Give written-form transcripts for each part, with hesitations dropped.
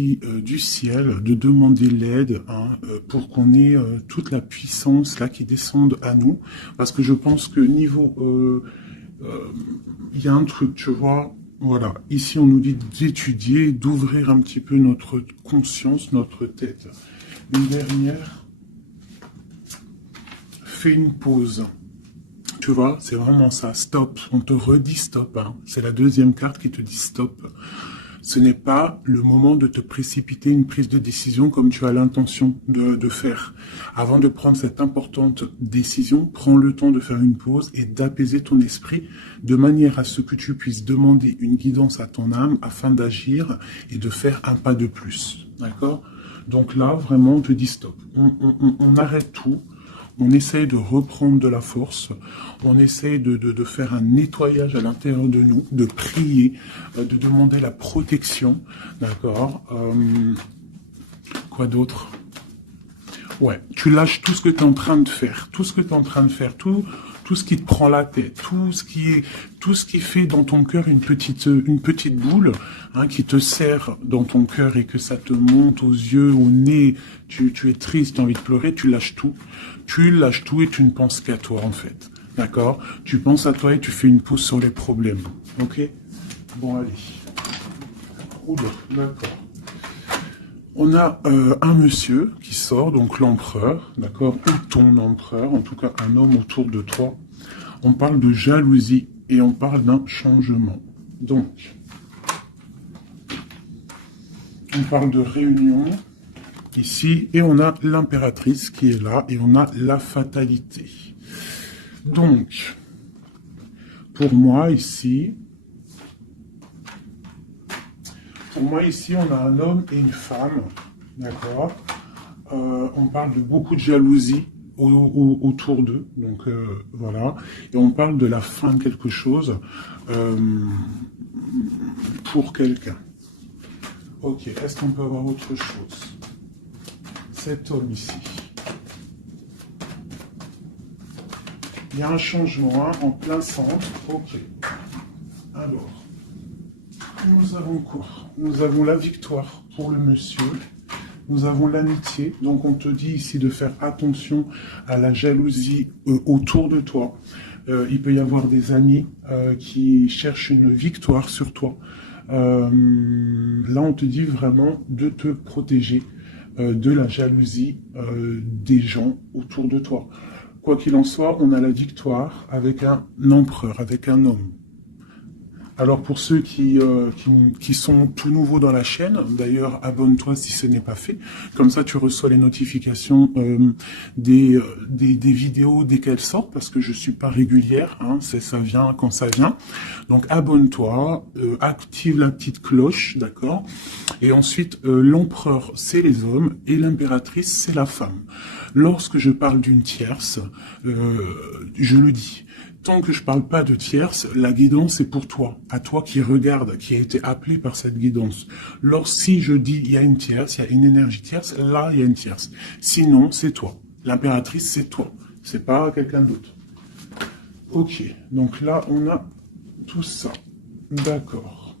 du ciel, de demander l'aide pour qu'on ait toute la puissance là qui descende à nous, parce que je pense que niveau il y a un truc, tu vois, voilà, ici on nous dit d'étudier, d'ouvrir un petit peu notre conscience, notre tête. Une dernière, fais une pause. Tu vois, c'est vraiment ça, stop, on te redit stop, c'est la deuxième carte qui te dit stop. Ce n'est pas le moment de te précipiter une prise de décision comme tu as l'intention de faire. Avant de prendre cette importante décision, prends le temps de faire une pause et d'apaiser ton esprit de manière à ce que tu puisses demander une guidance à ton âme afin d'agir et de faire un pas de plus. D'accord? Donc là, vraiment, on te dit stop. On arrête tout. On essaye de reprendre de la force, on essaye de faire un nettoyage à l'intérieur de nous, de prier, de demander la protection, d'accord. Quoi d'autre? Ouais, tu lâches tout ce que tu es en train de faire, tout ce que tu es en train de faire, tout ce qui te prend la tête, tout ce qui fait dans ton cœur une petite boule, qui te serre dans ton cœur et que ça te monte aux yeux, au nez, tu es triste, tu as envie de pleurer, tu lâches tout et tu ne penses qu'à toi en fait, d'accord? Tu penses à toi et tu fais une pause sur les problèmes, ok? Bon allez, oula, d'accord. On a un monsieur qui sort, donc l'empereur, d'accord, ou ton empereur, en tout cas un homme autour de toi. On parle de jalousie et on parle d'un changement. Donc, on parle de réunion ici et on a l'impératrice qui est là et on a la fatalité. Donc, pour moi ici, on a un homme et une femme, d'accord. On parle de beaucoup de jalousie autour d'eux, donc voilà. Et on parle de la fin de quelque chose pour quelqu'un. Ok, est-ce qu'on peut avoir autre chose? Cet homme ici. Il y a un changement en plein centre. Ok. Alors. Nous avons quoi? Nous avons la victoire pour le monsieur. Nous avons l'amitié. Donc on te dit ici de faire attention à la jalousie autour de toi. Il peut y avoir des amis qui cherchent une victoire sur toi. Là on te dit vraiment de te protéger de la jalousie des gens autour de toi. Quoi qu'il en soit, on a la victoire avec un empereur, avec un homme. Alors pour ceux qui sont tout nouveaux dans la chaîne, d'ailleurs abonne-toi si ce n'est pas fait, comme ça tu reçois les notifications des vidéos dès qu'elles sortent, parce que je suis pas régulière, ça vient quand ça vient. Donc abonne-toi, active la petite cloche, d'accord. Et ensuite l'empereur c'est les hommes et l'impératrice c'est la femme. Lorsque je parle d'une tierce, je le dis. Tant que je parle pas de tierce, la guidance est pour toi, à toi qui regarde, qui a été appelé par cette guidance. Si je dis il y a une tierce, il y a une énergie tierce, là il y a une tierce. Sinon, c'est toi. L'impératrice, c'est toi. C'est pas quelqu'un d'autre. Ok, donc là on a tout ça. D'accord.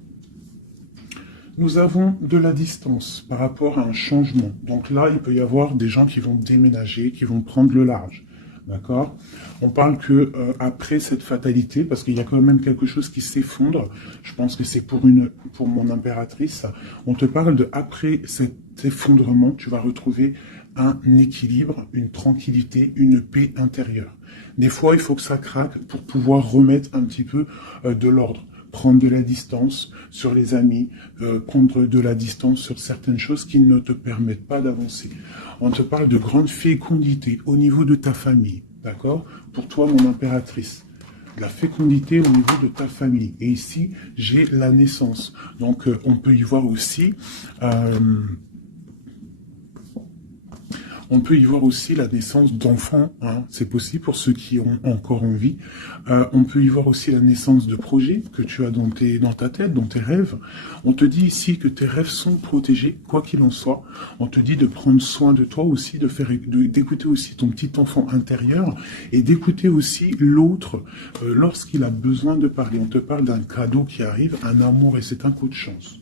Nous avons de la distance par rapport à un changement. Donc là, il peut y avoir des gens qui vont déménager, qui vont prendre le large. D'accord. On parle que après cette fatalité, parce qu'il y a quand même quelque chose qui s'effondre, je pense que c'est pour mon impératrice, on te parle de après cet effondrement, tu vas retrouver un équilibre, une tranquillité, une paix intérieure. Des fois, il faut que ça craque pour pouvoir remettre un petit peu de l'ordre. Prendre de la distance sur les amis, prendre de la distance sur certaines choses qui ne te permettent pas d'avancer. On te parle de grande fécondité au niveau de ta famille, d'accord? Pour toi, mon impératrice. La fécondité au niveau de ta famille. Et ici, j'ai la naissance. Donc, on peut y voir aussi... on peut y voir aussi la naissance d'enfants, c'est possible pour ceux qui ont encore envie. On peut y voir aussi la naissance de projets que tu as dans ta tête, dans tes rêves. On te dit ici que tes rêves sont protégés, quoi qu'il en soit. On te dit de prendre soin de toi aussi, d'écouter aussi ton petit enfant intérieur et d'écouter aussi l'autre lorsqu'il a besoin de parler. On te parle d'un cadeau qui arrive, un amour et c'est un coup de chance.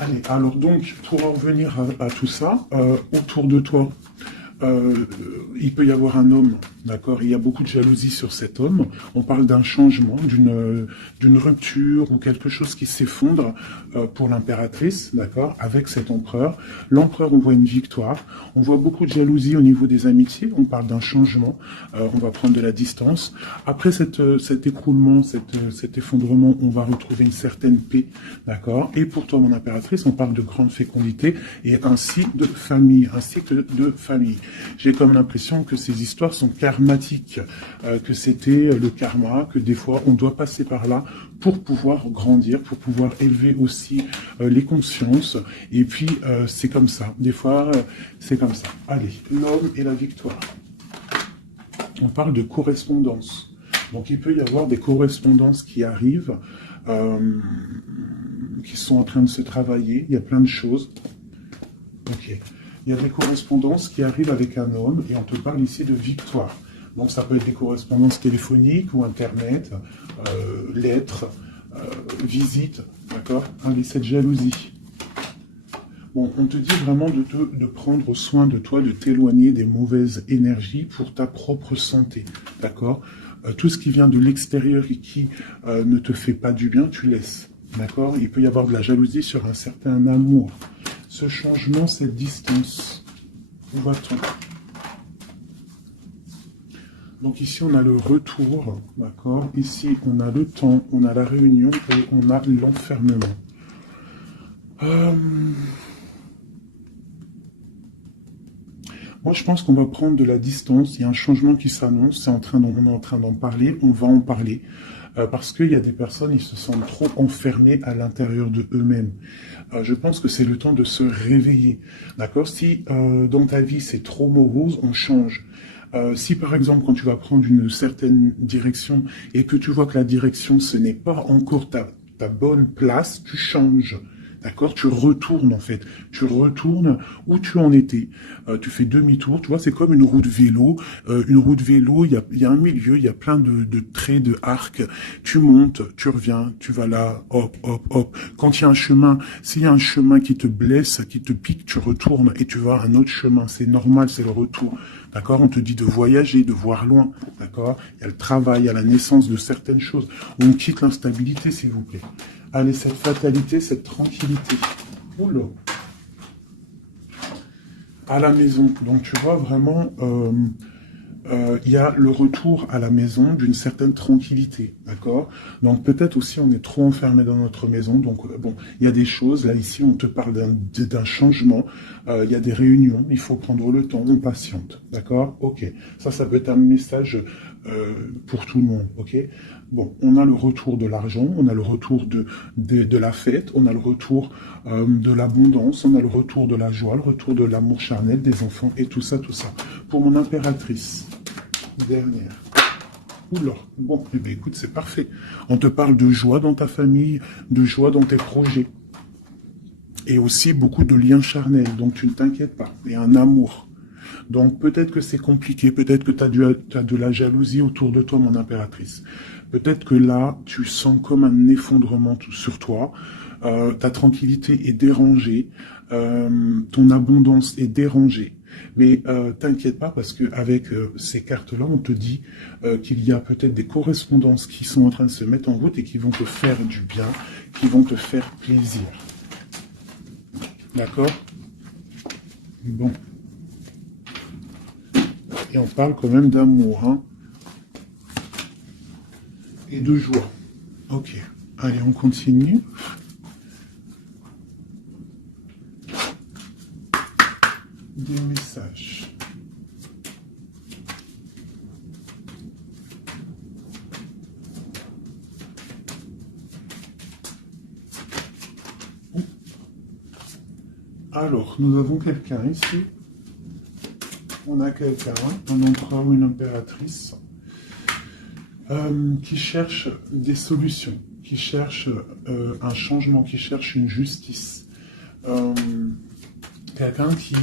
Allez, alors donc, pour en revenir à tout ça, autour de toi, il peut y avoir un homme, d'accord? Il y a beaucoup de jalousie sur cet homme. On parle d'un changement, d'une rupture ou quelque chose qui s'effondre pour l'impératrice, d'accord? Avec cet empereur. L'empereur, on voit une victoire. On voit beaucoup de jalousie au niveau des amitiés. On parle d'un changement. On va prendre de la distance. Après cet écroulement, cet effondrement, on va retrouver une certaine paix, d'accord? Et pour toi, mon impératrice, on parle de grande fécondité et ainsi de famille, un cycle de famille. J'ai comme l'impression que ces histoires sont karmatiques, que c'était le karma, que des fois on doit passer par là pour pouvoir grandir, pour pouvoir élever aussi les consciences. Et puis c'est comme ça, des fois c'est comme ça. Allez, l'homme et la victoire. On parle de correspondance. Donc il peut y avoir des correspondances qui arrivent, qui sont en train de se travailler. Il y a plein de choses. Ok. Il y a des correspondances qui arrivent avec un homme et on te parle ici de victoire. Donc ça peut être des correspondances téléphoniques ou internet, lettres, visites, d'accord? Allez, cette jalousie. Bon, on te dit vraiment de prendre soin de toi, de t'éloigner des mauvaises énergies pour ta propre santé, d'accord? Tout ce qui vient de l'extérieur et qui ne te fait pas du bien, tu laisses, d'accord? Il peut y avoir de la jalousie sur un certain amour. Ce changement, cette distance, où va-t-on? Donc ici, on a le retour, d'accord? Ici, on a le temps, on a la réunion et on a l'enfermement. Moi, je pense qu'on va prendre de la distance. Il y a un changement qui s'annonce. On est en train d'en parler. On va en parler. Parce qu'il y a des personnes, ils se sentent trop enfermés à l'intérieur de eux-mêmes. Je pense que c'est le temps de se réveiller. D'accord? Si dans ta vie, c'est trop morose, on change. Si par exemple, quand tu vas prendre une certaine direction et que tu vois que la direction, ce n'est pas encore ta bonne place, tu changes. D'accord? Tu retournes en fait. Tu retournes où tu en étais. Tu fais demi-tour. Tu vois, c'est comme une roue de vélo. Une roue de vélo, il y a un milieu, il y a plein de traits, de arcs. Tu montes, tu reviens, tu vas là, hop, hop, hop. Quand il y a un chemin, s'il y a un chemin qui te blesse, qui te pique, tu retournes et tu vas à un autre chemin. C'est normal, c'est le retour. D'accord? On te dit de voyager, de voir loin. D'accord? Il y a le travail, il y a la naissance de certaines choses. On quitte l'instabilité, s'il vous plaît. Allez, cette fatalité, cette tranquillité. Oula. À la maison. Donc, tu vois, vraiment, il y a le retour à la maison d'une certaine tranquillité. D'accord? Donc, peut-être aussi, on est trop enfermé dans notre maison. Donc, bon, il y a des choses. Là, ici, on te parle d'un changement. Il y a des réunions. Il faut prendre le temps. On patiente. D'accord? Ok. Ça peut être un message pour tout le monde. Ok? Bon, on a le retour de l'argent, on a le retour de la fête, on a le retour de l'abondance, on a le retour de la joie, le retour de l'amour charnel des enfants et tout ça, tout ça. Pour mon impératrice, dernière. Oula, bon, eh bien, écoute, c'est parfait. On te parle de joie dans ta famille, de joie dans tes projets. Et aussi beaucoup de liens charnels, donc tu ne t'inquiètes pas. Et un amour. Donc peut-être que c'est compliqué, peut-être que tu as de la jalousie autour de toi, mon impératrice. Peut-être que là, tu sens comme un effondrement sur toi. Ta tranquillité est dérangée. Ton abondance est dérangée. Mais t'inquiète pas parce que avec ces cartes-là, on te dit qu'il y a peut-être des correspondances qui sont en train de se mettre en route et qui vont te faire du bien, qui vont te faire plaisir. D'accord? Bon. Et on parle quand même d'amour, hein? Et de joie. Ok. Allez, on continue. Des messages. Alors, nous avons quelqu'un ici. On a quelqu'un, un empereur ou une impératrice, qui cherche des solutions, qui cherche un changement, qui cherche une justice. Quelqu'un qui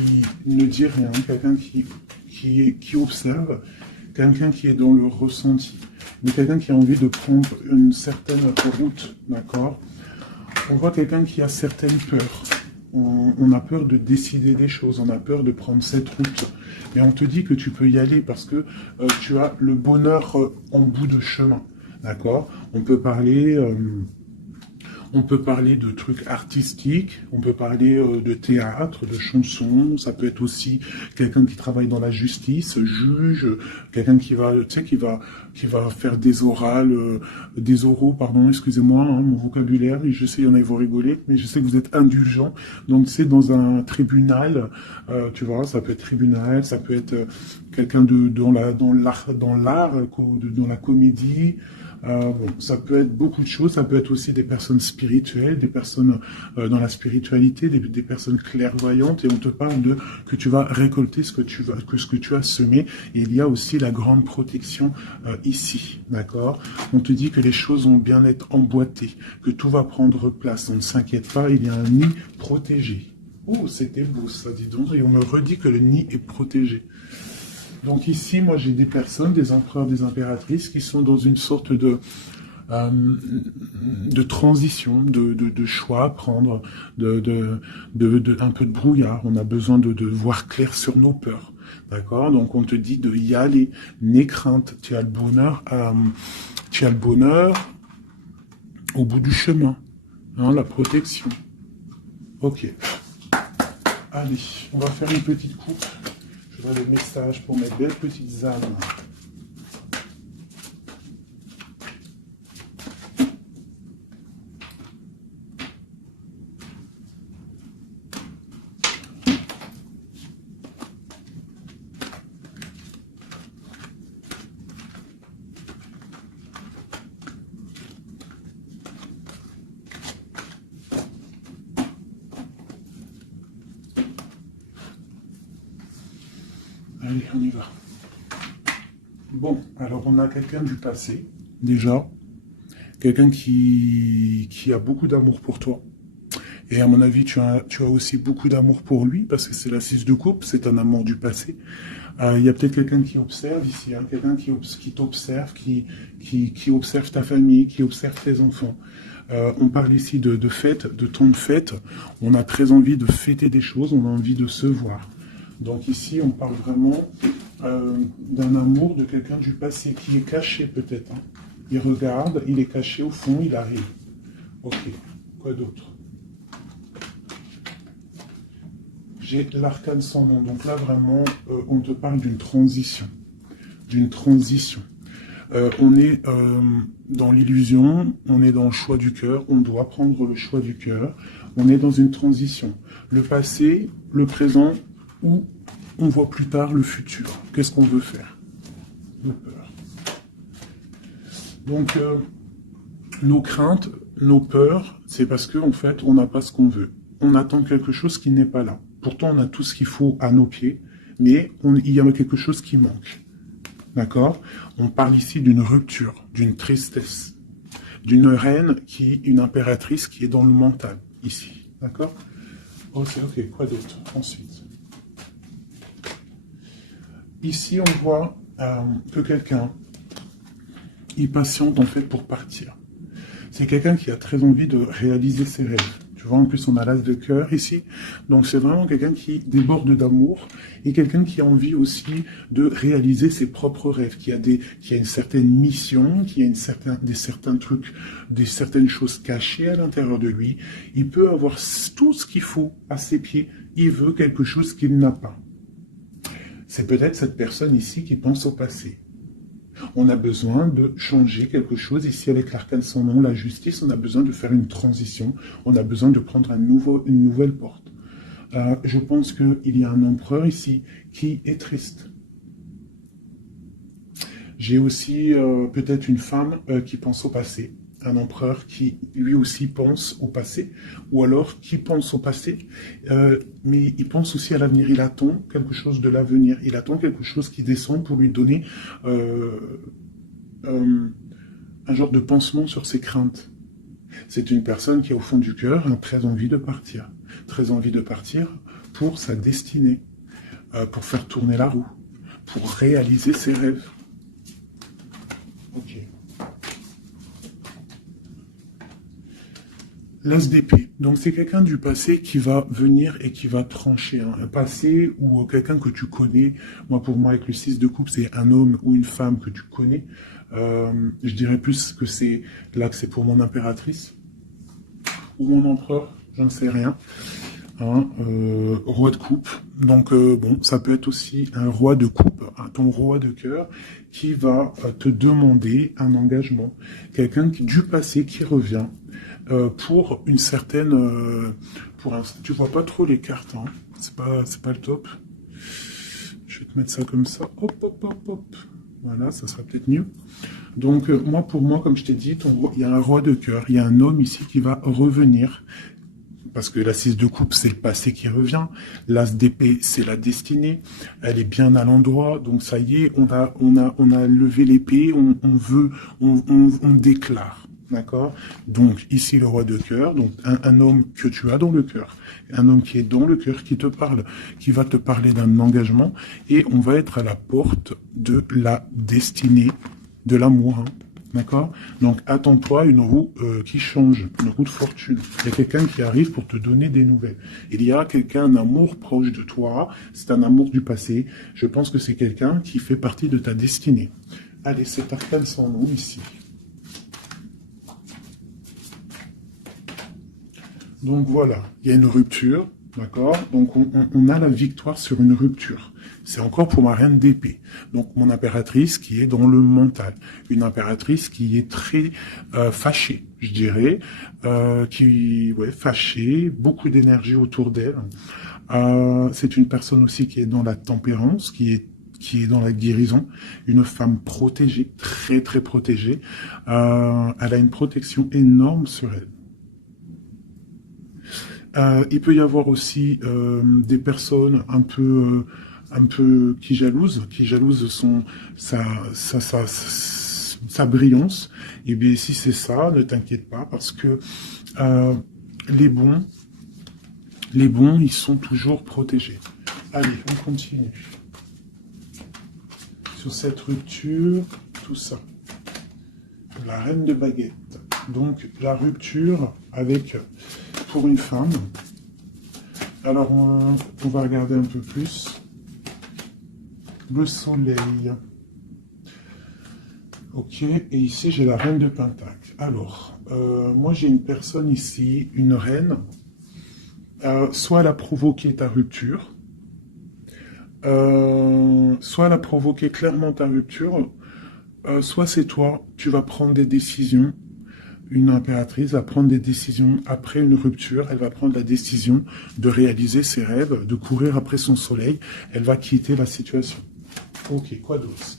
ne dit rien, quelqu'un qui observe, quelqu'un qui est dans le ressenti, mais quelqu'un qui a envie de prendre une certaine route, d'accord? On voit quelqu'un qui a certaines peurs. On a peur de décider des choses, on a peur de prendre cette route. Mais on te dit que tu peux y aller parce que tu as le bonheur en bout de chemin. D'accord? On peut parler de trucs artistiques, on peut parler de théâtre, de chansons, ça peut être aussi quelqu'un qui travaille dans la justice, juge, quelqu'un qui va, tu sais, qui va faire des oraux, pardon, excusez-moi, hein, mon vocabulaire, je sais, il y en a, ils vont rigoler, mais je sais que vous êtes indulgents. Donc, c'est dans un tribunal, tu vois, ça peut être tribunal, ça peut être quelqu'un dans l'art, dans la comédie. Bon, ça peut être beaucoup de choses, ça peut être aussi des personnes spirituelles, des personnes dans la spiritualité, des personnes clairvoyantes, et on te parle de que tu vas récolter ce que tu as semé. Et il y a aussi la grande protection ici, d'accord? On te dit que les choses vont bien être emboîtées, que tout va prendre place. On ne s'inquiète pas, il y a un nid protégé. Oh, c'était beau ça, dis donc, et on me redit que le nid est protégé. Donc ici, moi, j'ai des personnes, des empereurs, des impératrices, qui sont dans une sorte de transition, de choix à prendre, un peu de brouillard. On a besoin de voir clair sur nos peurs. D'accord? Donc on te dit de y aller. N'aie crainte. Tu as le bonheur au bout du chemin. Hein, la protection. Ok. Allez, on va faire une petite coupe. Je vois le message pour mes belles petites âmes. Allez, on y va. Bon, alors on a quelqu'un du passé, déjà. Quelqu'un qui a beaucoup d'amour pour toi. Et à mon avis, tu as aussi beaucoup d'amour pour lui, parce que c'est la 6 de coupe, c'est un amour du passé. Il y a peut-être quelqu'un qui observe ici, hein, quelqu'un qui t'observe, qui observe ta famille, qui observe tes enfants. On parle ici de fêtes, de temps de fête. On a très envie de fêter des choses, on a envie de se voir. Donc ici, on parle vraiment d'un amour de quelqu'un du passé qui est caché peut-être. Hein. Il regarde, il est caché au fond, il arrive. Ok, quoi d'autre? J'ai l'arcane sans nom. Donc là, vraiment, on te parle d'une transition. D'une transition. On est dans l'illusion, on est dans le choix du cœur, on doit prendre le choix du cœur. On est dans une transition. Le passé, le présent, ou on voit plus tard le futur. Qu'est-ce qu'on veut faire? Nos peurs. Donc, nos craintes, nos peurs, c'est parce qu'en fait, on n'a pas ce qu'on veut. On attend quelque chose qui n'est pas là. Pourtant, on a tout ce qu'il faut à nos pieds, mais il y a quelque chose qui manque. D'accord? On parle ici d'une rupture, d'une tristesse, d'une reine une impératrice qui est dans le mental, ici. D'accord? Ok, quoi d'autre? Ensuite. Ici, on voit que quelqu'un, il patiente en fait pour partir. C'est quelqu'un qui a très envie de réaliser ses rêves. Tu vois, en plus, on a l'as de cœur ici. Donc, c'est vraiment quelqu'un qui déborde d'amour et quelqu'un qui a envie aussi de réaliser ses propres rêves, qui a une certaine mission, qui a certains trucs, certaines choses cachées à l'intérieur de lui. Il peut avoir tout ce qu'il faut à ses pieds. Il veut quelque chose qu'il n'a pas. C'est peut-être cette personne ici qui pense au passé. On a besoin de changer quelque chose. Ici, avec l'arcane sans nom, la justice, on a besoin de faire une transition. On a besoin de prendre une nouvelle porte. Je pense qu'il y a un empereur ici qui est triste. J'ai aussi peut-être une femme qui pense au passé. Un empereur qui, lui aussi, pense au passé. Ou alors, qui pense au passé, mais il pense aussi à l'avenir. Il attend quelque chose de l'avenir. Il attend quelque chose qui descend pour lui donner un genre de pansement sur ses craintes. C'est une personne qui, au fond du cœur, a très envie de partir. Très envie de partir pour sa destinée, pour faire tourner la roue, pour réaliser ses rêves. Ok. L'as d'épée. Donc c'est quelqu'un du passé qui va venir et qui va trancher. Hein. Un passé ou quelqu'un que tu connais. Moi, pour moi, avec le 6 de coupe, c'est un homme ou une femme que tu connais. Je dirais plus que c'est là que c'est pour mon impératrice. Ou mon empereur, je ne sais rien. Hein, roi de coupe. Donc bon, ça peut être aussi un roi de coupe, hein, ton roi de cœur, qui va te demander un engagement. Quelqu'un du passé qui revient pour une certaine... tu vois pas trop les cartes, hein. C'est pas le top. Je vais te mettre ça comme ça. Hop, hop, hop, hop. Voilà, ça sera peut-être mieux. Donc, pour moi, comme je t'ai dit, il y a un roi de cœur, il y a un homme ici qui va revenir. Parce que la 6 de coupe, c'est le passé qui revient. L'as d'épée, c'est la destinée. Elle est bien à l'endroit. Donc, ça y est, on a levé l'épée, on déclare. D'accord? Donc, ici, le roi de cœur. Donc, un homme que tu as dans le cœur. Un homme qui est dans le cœur, qui te parle, qui va te parler d'un engagement. Et on va être à la porte de la destinée, de l'amour, hein. D'accord? Donc, attends-toi à une roue qui change, une roue de fortune. Il y a quelqu'un qui arrive pour te donner des nouvelles. Il y a quelqu'un, un amour proche de toi. C'est un amour du passé. Je pense que c'est quelqu'un qui fait partie de ta destinée. Allez, cet arcane sans nom ici. Donc voilà, il y a une rupture. D'accord? Donc, on a la victoire sur une rupture. C'est encore pour ma reine d'épée. Donc, mon impératrice qui est dans le mental. Une impératrice qui est très fâchée, je dirais. Fâchée, beaucoup d'énergie autour d'elle. C'est une personne aussi qui est dans la tempérance, qui est dans la guérison. Une femme protégée, très, très protégée. Elle a une protection énorme sur elle. Il peut y avoir aussi des personnes un peu qui jalousent sa brillance. Et bien si c'est ça, ne t'inquiète pas parce que les bons, ils sont toujours protégés. Allez, on continue. Sur cette rupture, tout ça. La reine de baguette. Donc la rupture avec... pour une femme. Alors, on va regarder un peu plus. Le soleil. Ok, et ici, j'ai la reine de Pentacle. Alors, moi, j'ai une personne ici, une reine. Soit elle a provoqué ta rupture, soit elle a provoqué clairement ta rupture, soit c'est toi, tu vas prendre des décisions. Une impératrice va prendre des décisions après une rupture. Elle va prendre la décision de réaliser ses rêves, de courir après son soleil. Elle va quitter la situation. Ok, quoi d'autre?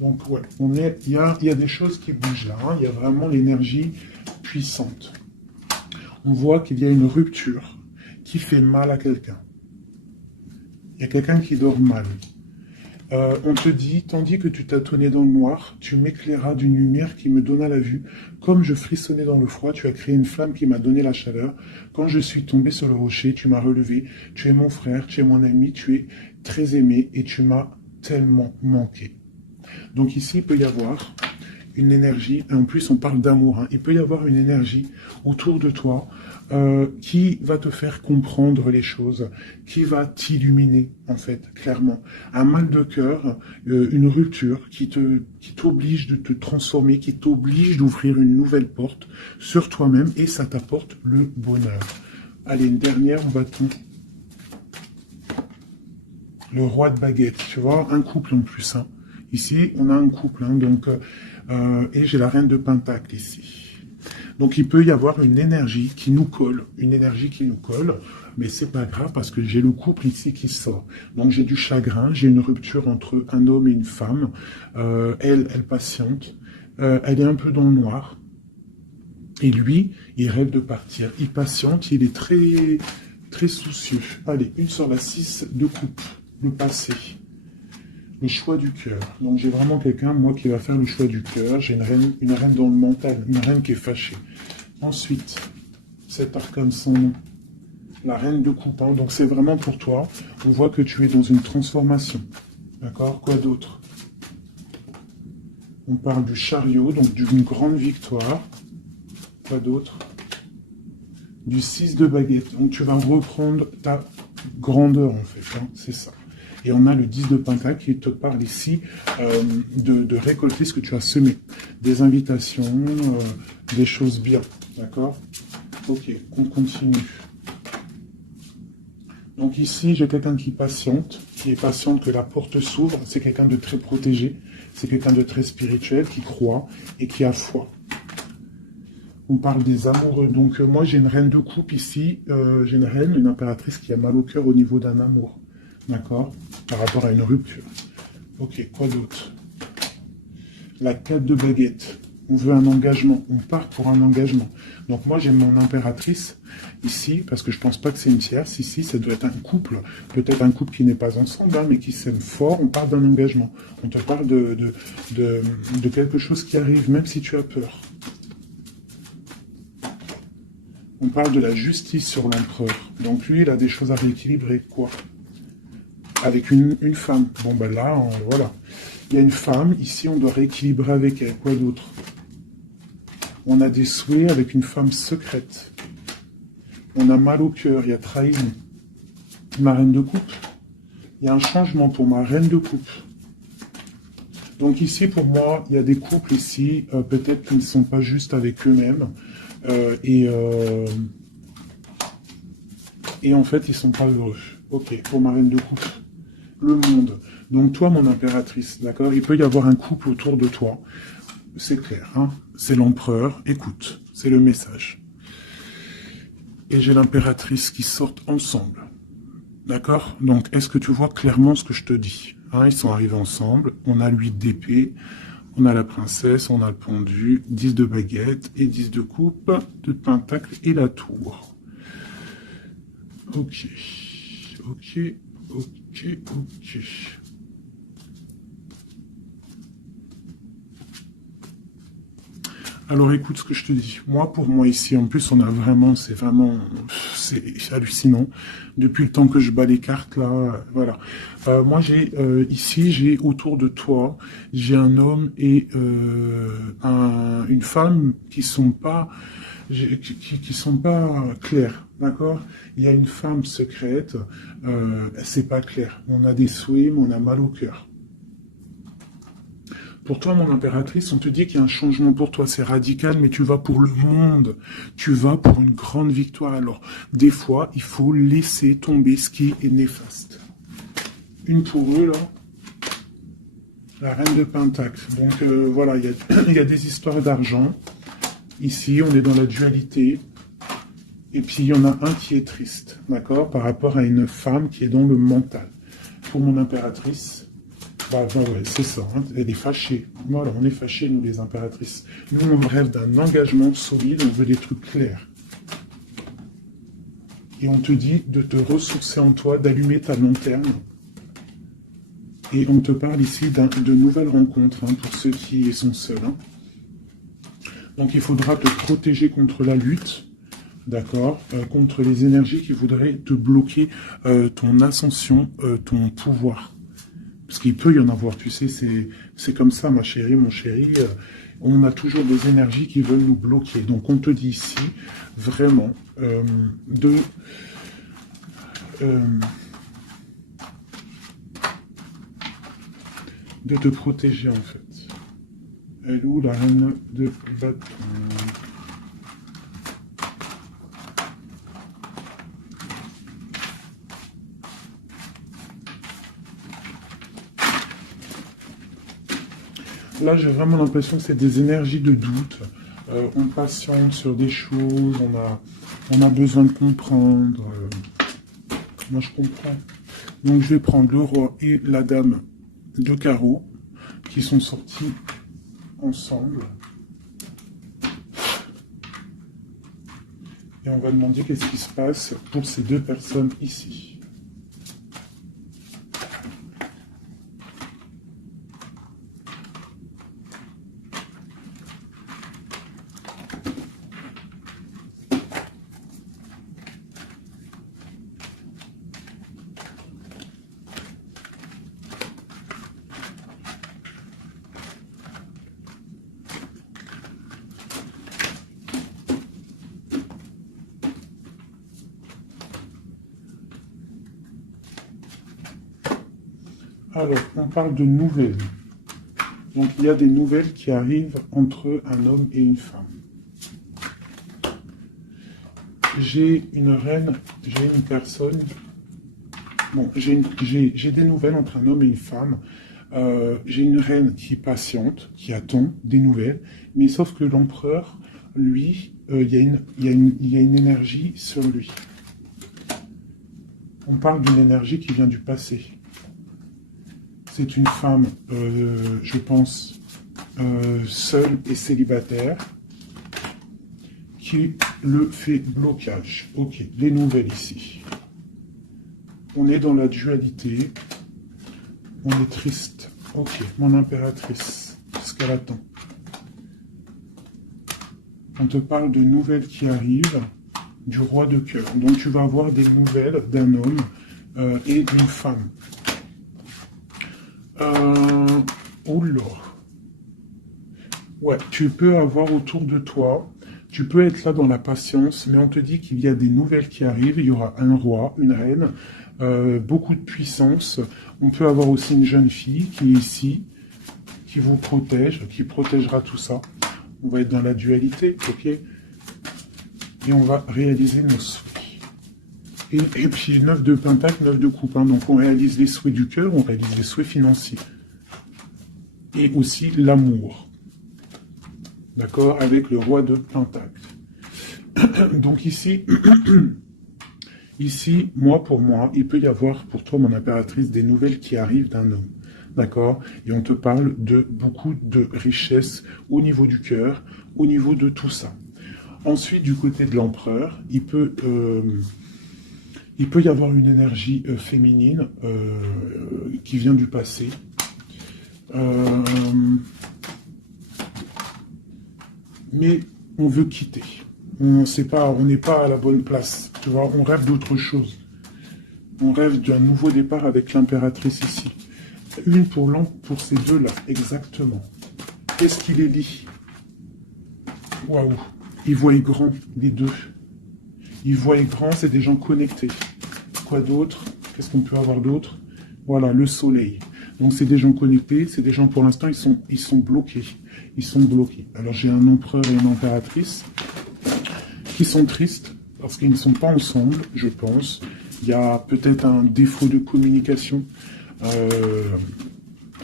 Donc, ouais, il y a des choses qui bougent là. Hein. Il y a vraiment l'énergie puissante. On voit qu'il y a une rupture qui fait mal à quelqu'un. Il y a quelqu'un qui dort mal. On te dit, tandis que tu tâtonnais dans le noir, tu m'éclairas d'une lumière qui me donna la vue. Comme je frissonnais dans le froid, tu as créé une flamme qui m'a donné la chaleur. Quand je suis tombé sur le rocher, tu m'as relevé. Tu es mon frère, tu es mon ami, tu es très aimé et tu m'as tellement manqué. Donc ici, il peut y avoir une énergie, et en plus on parle d'amour, hein. Il peut y avoir une énergie autour de toi qui va te faire comprendre les choses, qui va t'illuminer, en fait, clairement. Un mal de cœur, une rupture qui t'oblige de te transformer, qui t'oblige d'ouvrir une nouvelle porte sur toi-même, et ça t'apporte le bonheur. Allez, une dernière, on va tout. Le roi de baguette, tu vois, un couple en plus, hein. Ici, on a un couple, hein, donc, et j'ai la reine de Pentacle ici. Donc, il peut y avoir une énergie qui nous colle, mais c'est pas grave parce que j'ai le couple ici qui sort. Donc, j'ai du chagrin, j'ai une rupture entre un homme et une femme. Elle patiente, elle est un peu dans le noir. Et lui, il rêve de partir. Il patiente, il est très, très soucieux. Allez, une sur la 6 de coupe, le passé. Le choix du cœur. Donc j'ai vraiment quelqu'un, moi, qui va faire le choix du cœur. J'ai une reine dans le mental, une reine qui est fâchée. Ensuite, cet arcane sans nom. La reine de coupe. Hein. Donc c'est vraiment pour toi. On voit que tu es dans une transformation. D'accord? Quoi d'autre? On parle du chariot, donc d'une grande victoire. Quoi d'autre? Du 6 de baguette. Donc tu vas reprendre ta grandeur en fait, hein, c'est ça. Et on a le 10 de pentacle qui te parle ici de récolter ce que tu as semé. Des invitations, des choses bien. D'accord? Ok, on continue. Donc ici, j'ai quelqu'un qui est patiente que la porte s'ouvre. C'est quelqu'un de très protégé. C'est quelqu'un de très spirituel, qui croit et qui a foi. On parle des amoureux. Donc moi, j'ai une reine de coupe ici. J'ai une reine, une impératrice qui a mal au cœur au niveau d'un amour. D'accord? Par rapport à une rupture. Ok, quoi d'autre? La 4 de baguette. On veut un engagement. On part pour un engagement. Donc moi, j'ai mon impératrice ici, parce que je pense pas que c'est une tierce. Ici, ça doit être un couple. Peut-être un couple qui n'est pas ensemble, hein, mais qui s'aime fort. On parle d'un engagement. On te parle de quelque chose qui arrive, même si tu as peur. On parle de la justice sur l'empereur. Donc lui, il a des choses à rééquilibrer. Quoi? Avec une femme. Bon, ben là, voilà. Il y a une femme. Ici, on doit rééquilibrer avec elle. Quoi d'autre? On a des souhaits avec une femme secrète. On a mal au cœur. Il y a trahison. Ma reine de coupe. Il y a un changement pour ma reine de coupe. Donc ici, pour moi, il y a des couples ici, peut-être qui ne sont pas justes avec eux-mêmes. Et en fait, ils sont pas heureux. Ok, pour ma reine de coupe. Le monde. Donc toi, mon impératrice, d'accord? Il peut y avoir un couple autour de toi. C'est clair, hein? C'est l'empereur. Écoute, c'est le message. Et j'ai l'impératrice qui sortent ensemble. D'accord? Donc, est-ce que tu vois clairement ce que je te dis? Hein, ils sont arrivés ensemble. On a l'huile d'épée. On a la princesse. On a le pendu. 10 de baguette et 10 de coupe, de pentacle et la tour. Ok. Ok. Ok. Ok. Alors écoute ce que je te dis. Moi, pour moi ici, en plus, on a vraiment, c'est hallucinant. Depuis le temps que je bats les cartes là, voilà. Moi, ici, j'ai autour de toi, j'ai un homme et une femme qui sont pas, qui sont pas clairs, d'accord. Il y a une femme secrète, c'est pas clair. On a des souhaits, mais on a mal au cœur. Pour toi, mon impératrice, on te dit qu'il y a un changement pour toi, c'est radical, mais tu vas pour le monde. Tu vas pour une grande victoire. Alors, des fois, il faut laisser tomber ce qui est néfaste. Une pour eux, là. La reine de Pentacle. Donc, voilà, il y a des histoires d'argent. Ici, on est dans la dualité. Et puis, il y en a un qui est triste, d'accord, par rapport à une femme qui est dans le mental. Pour mon impératrice... Bah ouais, c'est ça, hein. Elle est fâchée. Voilà, on est fâchés, nous, les impératrices. Nous, on rêve d'un engagement solide, on veut des trucs clairs. Et on te dit de te ressourcer en toi, d'allumer ta lanterne. Et on te parle ici de nouvelles rencontres, hein, pour ceux qui sont seuls. Hein. Donc il faudra te protéger contre la lutte, d'accord, contre les énergies qui voudraient te bloquer ton ascension, ton pouvoir. Parce qu'il peut y en avoir, tu sais, c'est comme ça, ma chérie, mon chéri. On a toujours des énergies qui veulent nous bloquer. Donc, on te dit ici, vraiment, de te protéger, en fait. Elle est où, la reine de bâton? Là, j'ai vraiment l'impression que c'est des énergies de doute. On patiente sur des choses, on a besoin de comprendre. Moi, je comprends. Donc, je vais prendre le roi et la dame de carreau qui sont sortis ensemble. Et on va demander qu'est-ce qui se passe pour ces deux personnes ici. Alors, on parle de nouvelles. Donc, il y a des nouvelles qui arrivent entre un homme et une femme. J'ai une reine, j'ai une personne... Bon, j'ai des nouvelles entre un homme et une femme. J'ai une reine qui est patiente, qui attend des nouvelles. Mais sauf que l'empereur, lui, il y a une énergie sur lui. On parle d'une énergie qui vient du passé. C'est une femme, je pense, seule et célibataire, qui le fait blocage. Ok, les nouvelles ici. On est dans la dualité. On est triste. Ok, mon impératrice, qu'est-ce qu'elle attend? On te parle de nouvelles qui arrivent du roi de cœur. Donc tu vas avoir des nouvelles d'un homme et d'une femme. Oula. Ouais, tu peux avoir autour de toi, tu peux être là dans la patience, mais on te dit qu'il y a des nouvelles qui arrivent, il y aura un roi, une reine, beaucoup de puissance. On peut avoir aussi une jeune fille qui est ici, qui vous protège, qui protégera tout ça. On va être dans la dualité, ok? Et on va réaliser nos souhaits. Et puis 9 de pentacle, 9 de coupe. Hein. Donc on réalise les souhaits du cœur, on réalise les souhaits financiers. Et aussi l'amour. D'accord? Avec le roi de pentacle. Donc ici, ici, pour moi, il peut y avoir pour toi, mon impératrice, des nouvelles qui arrivent d'un homme. D'accord? Et on te parle de beaucoup de richesses au niveau du cœur, au niveau de tout ça. Ensuite, du côté de l'empereur, il peut y avoir une énergie féminine qui vient du passé. Mais on veut quitter. On n'est pas à la bonne place. Tu vois, on rêve d'autre chose. On rêve d'un nouveau départ avec l'impératrice ici. Une pour ces deux-là, exactement. Qu'est-ce qu'il est dit? Waouh. Ils voient grand, les deux. Ils voient grand, c'est des gens connectés. Quoi d'autre? Qu'est-ce qu'on peut avoir d'autre? Voilà, le soleil. Donc c'est des gens connectés, c'est des gens pour l'instant, ils sont bloqués. Ils sont bloqués. Alors j'ai un empereur et une impératrice qui sont tristes parce qu'ils ne sont pas ensemble, je pense. Il y a peut-être un défaut de communication.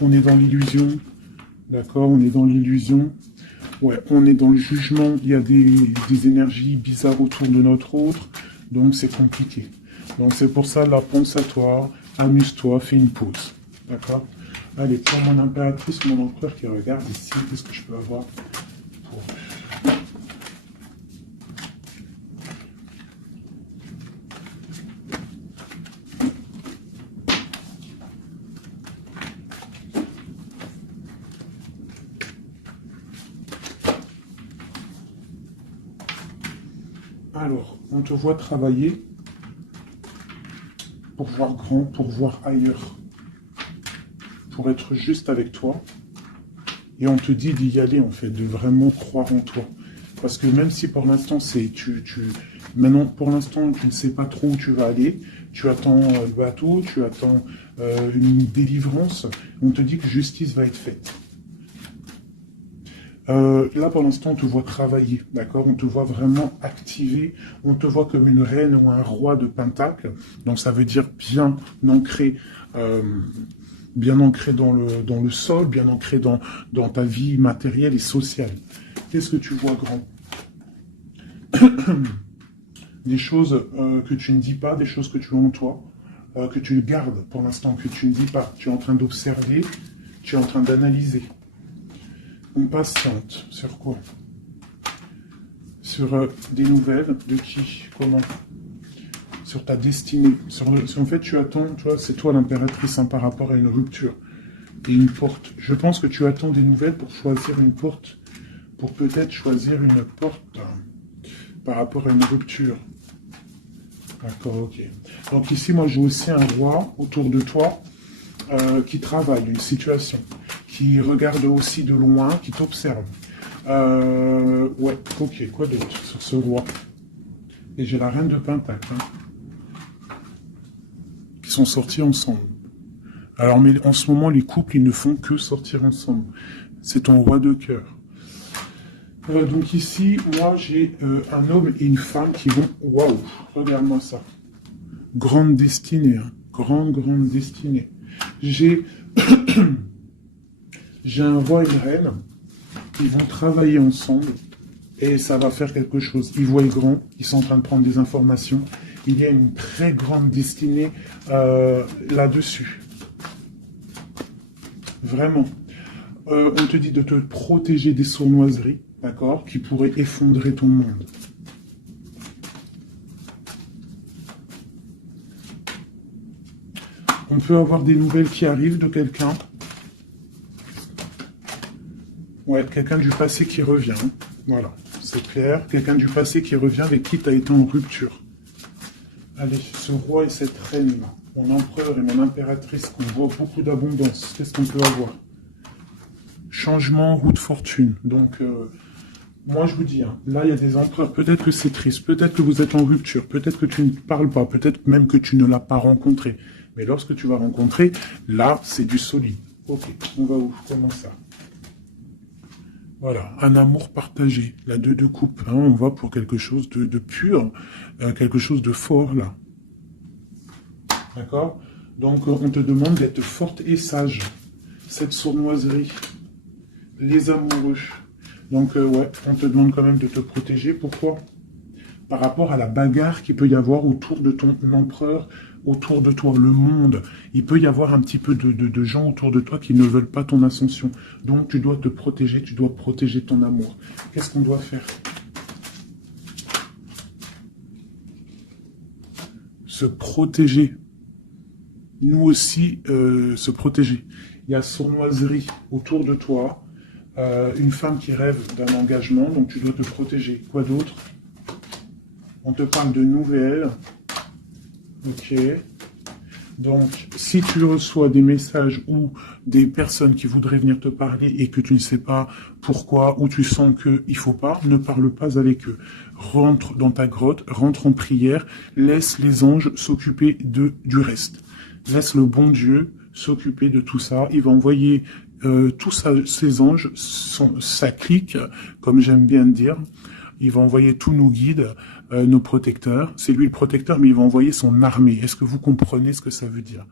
On est dans l'illusion. D'accord, on est dans l'illusion. Ouais, on est dans le jugement. Il y a des énergies bizarres autour de notre autre. Donc c'est compliqué. Donc c'est pour ça, là, pense à toi, amuse-toi, fais une pause. D'accord? Allez, pour mon impératrice, mon empereur qui regarde ici, qu'est-ce que je peux avoir pour... Alors, on te voit travailler pour voir grand, pour voir ailleurs, pour être juste avec toi. Et on te dit d'y aller, en fait, de vraiment croire en toi. Parce que même si pour l'instant, maintenant, pour l'instant, tu ne sais pas trop où tu vas aller, tu attends le bateau, tu attends une délivrance, on te dit que justice va être faite. Là, pour l'instant, on te voit travailler, d'accord? On te voit vraiment activer, on te voit comme une reine ou un roi de pentacle. Donc, ça veut dire bien ancré dans le sol, bien ancré dans ta vie matérielle et sociale. Qu'est-ce que tu vois grand? Des choses que tu ne dis pas, des choses que tu as en toi, que tu gardes pour l'instant, que tu ne dis pas. Tu es en train d'observer, tu es en train d'analyser. On patiente. Sur quoi? Sur des nouvelles de qui? Comment? Sur ta destinée. En fait, tu attends, tu vois, c'est toi l'impératrice hein, par rapport à une rupture. Et une porte. Je pense que tu attends des nouvelles pour choisir une porte. Pour peut-être choisir une porte par rapport à une rupture. D'accord, ok. Donc ici, moi, j'ai aussi un roi autour de toi qui travaille une situation, qui regarde aussi de loin, qui t'observe. Ouais, ok, quoi d'autre sur ce roi? Et j'ai la reine de Pentacle, hein, qui sont sortis ensemble. Alors, mais en ce moment, les couples, ils ne font que sortir ensemble. C'est ton roi de cœur. Donc ici, moi, j'ai un homme et une femme qui vont... Waouh, regarde-moi ça. Grande destinée, hein. Grande destinée. J'ai un roi et une reine. Ils vont travailler ensemble et ça va faire quelque chose. Ils voient grand, ils sont en train de prendre des informations. Il y a une très grande destinée là-dessus. Vraiment. On te dit de te protéger des sournoiseries, d'accord, qui pourraient effondrer ton monde. On peut avoir des nouvelles qui arrivent de quelqu'un. Ouais, quelqu'un du passé qui revient. Voilà, c'est clair. Quelqu'un du passé qui revient avec qui tu as été en rupture. Allez, ce roi et cette reine, mon empereur et mon impératrice, qu'on voit beaucoup d'abondance. Qu'est-ce qu'on peut avoir? Changement, roue de fortune. Donc, moi je vous dis, hein, là il y a des empereurs. Peut-être que c'est triste, peut-être que vous êtes en rupture, peut-être que tu ne parles pas, peut-être même que tu ne l'as pas rencontré. Mais lorsque tu vas rencontrer, là, c'est du solide. Ok, on va où? Comment ça? Voilà, un amour partagé, la deux coupes. Hein, on va pour quelque chose de pur, quelque chose de fort, là. D'accord? Donc, on te demande d'être forte et sage. Cette sournoiserie, les amoureux. Donc, ouais, on te demande quand même de te protéger. Pourquoi? Par rapport à la bagarre qu'il peut y avoir autour de ton empereur, autour de toi, le monde. Il peut y avoir un petit peu de gens autour de toi qui ne veulent pas ton ascension. Donc, tu dois te protéger, tu dois protéger ton amour. Qu'est-ce qu'on doit faire? Se protéger. Nous aussi, se protéger. Il y a sournoiserie autour de toi. Une femme qui rêve d'un engagement, donc tu dois te protéger. Quoi d'autre? On te parle de nouvelles. Ok. Donc, si tu reçois des messages ou des personnes qui voudraient venir te parler et que tu ne sais pas pourquoi, ou tu sens qu'il ne faut pas, ne parle pas avec eux. Rentre dans ta grotte, rentre en prière, laisse les anges s'occuper du reste. Laisse le bon Dieu s'occuper de tout ça. Il va envoyer tous ces anges, sa clique, comme j'aime bien dire. Il va envoyer tous nos guides, nos protecteurs. C'est lui le protecteur, mais il va envoyer son armée. Est-ce que vous comprenez ce que ça veut dire?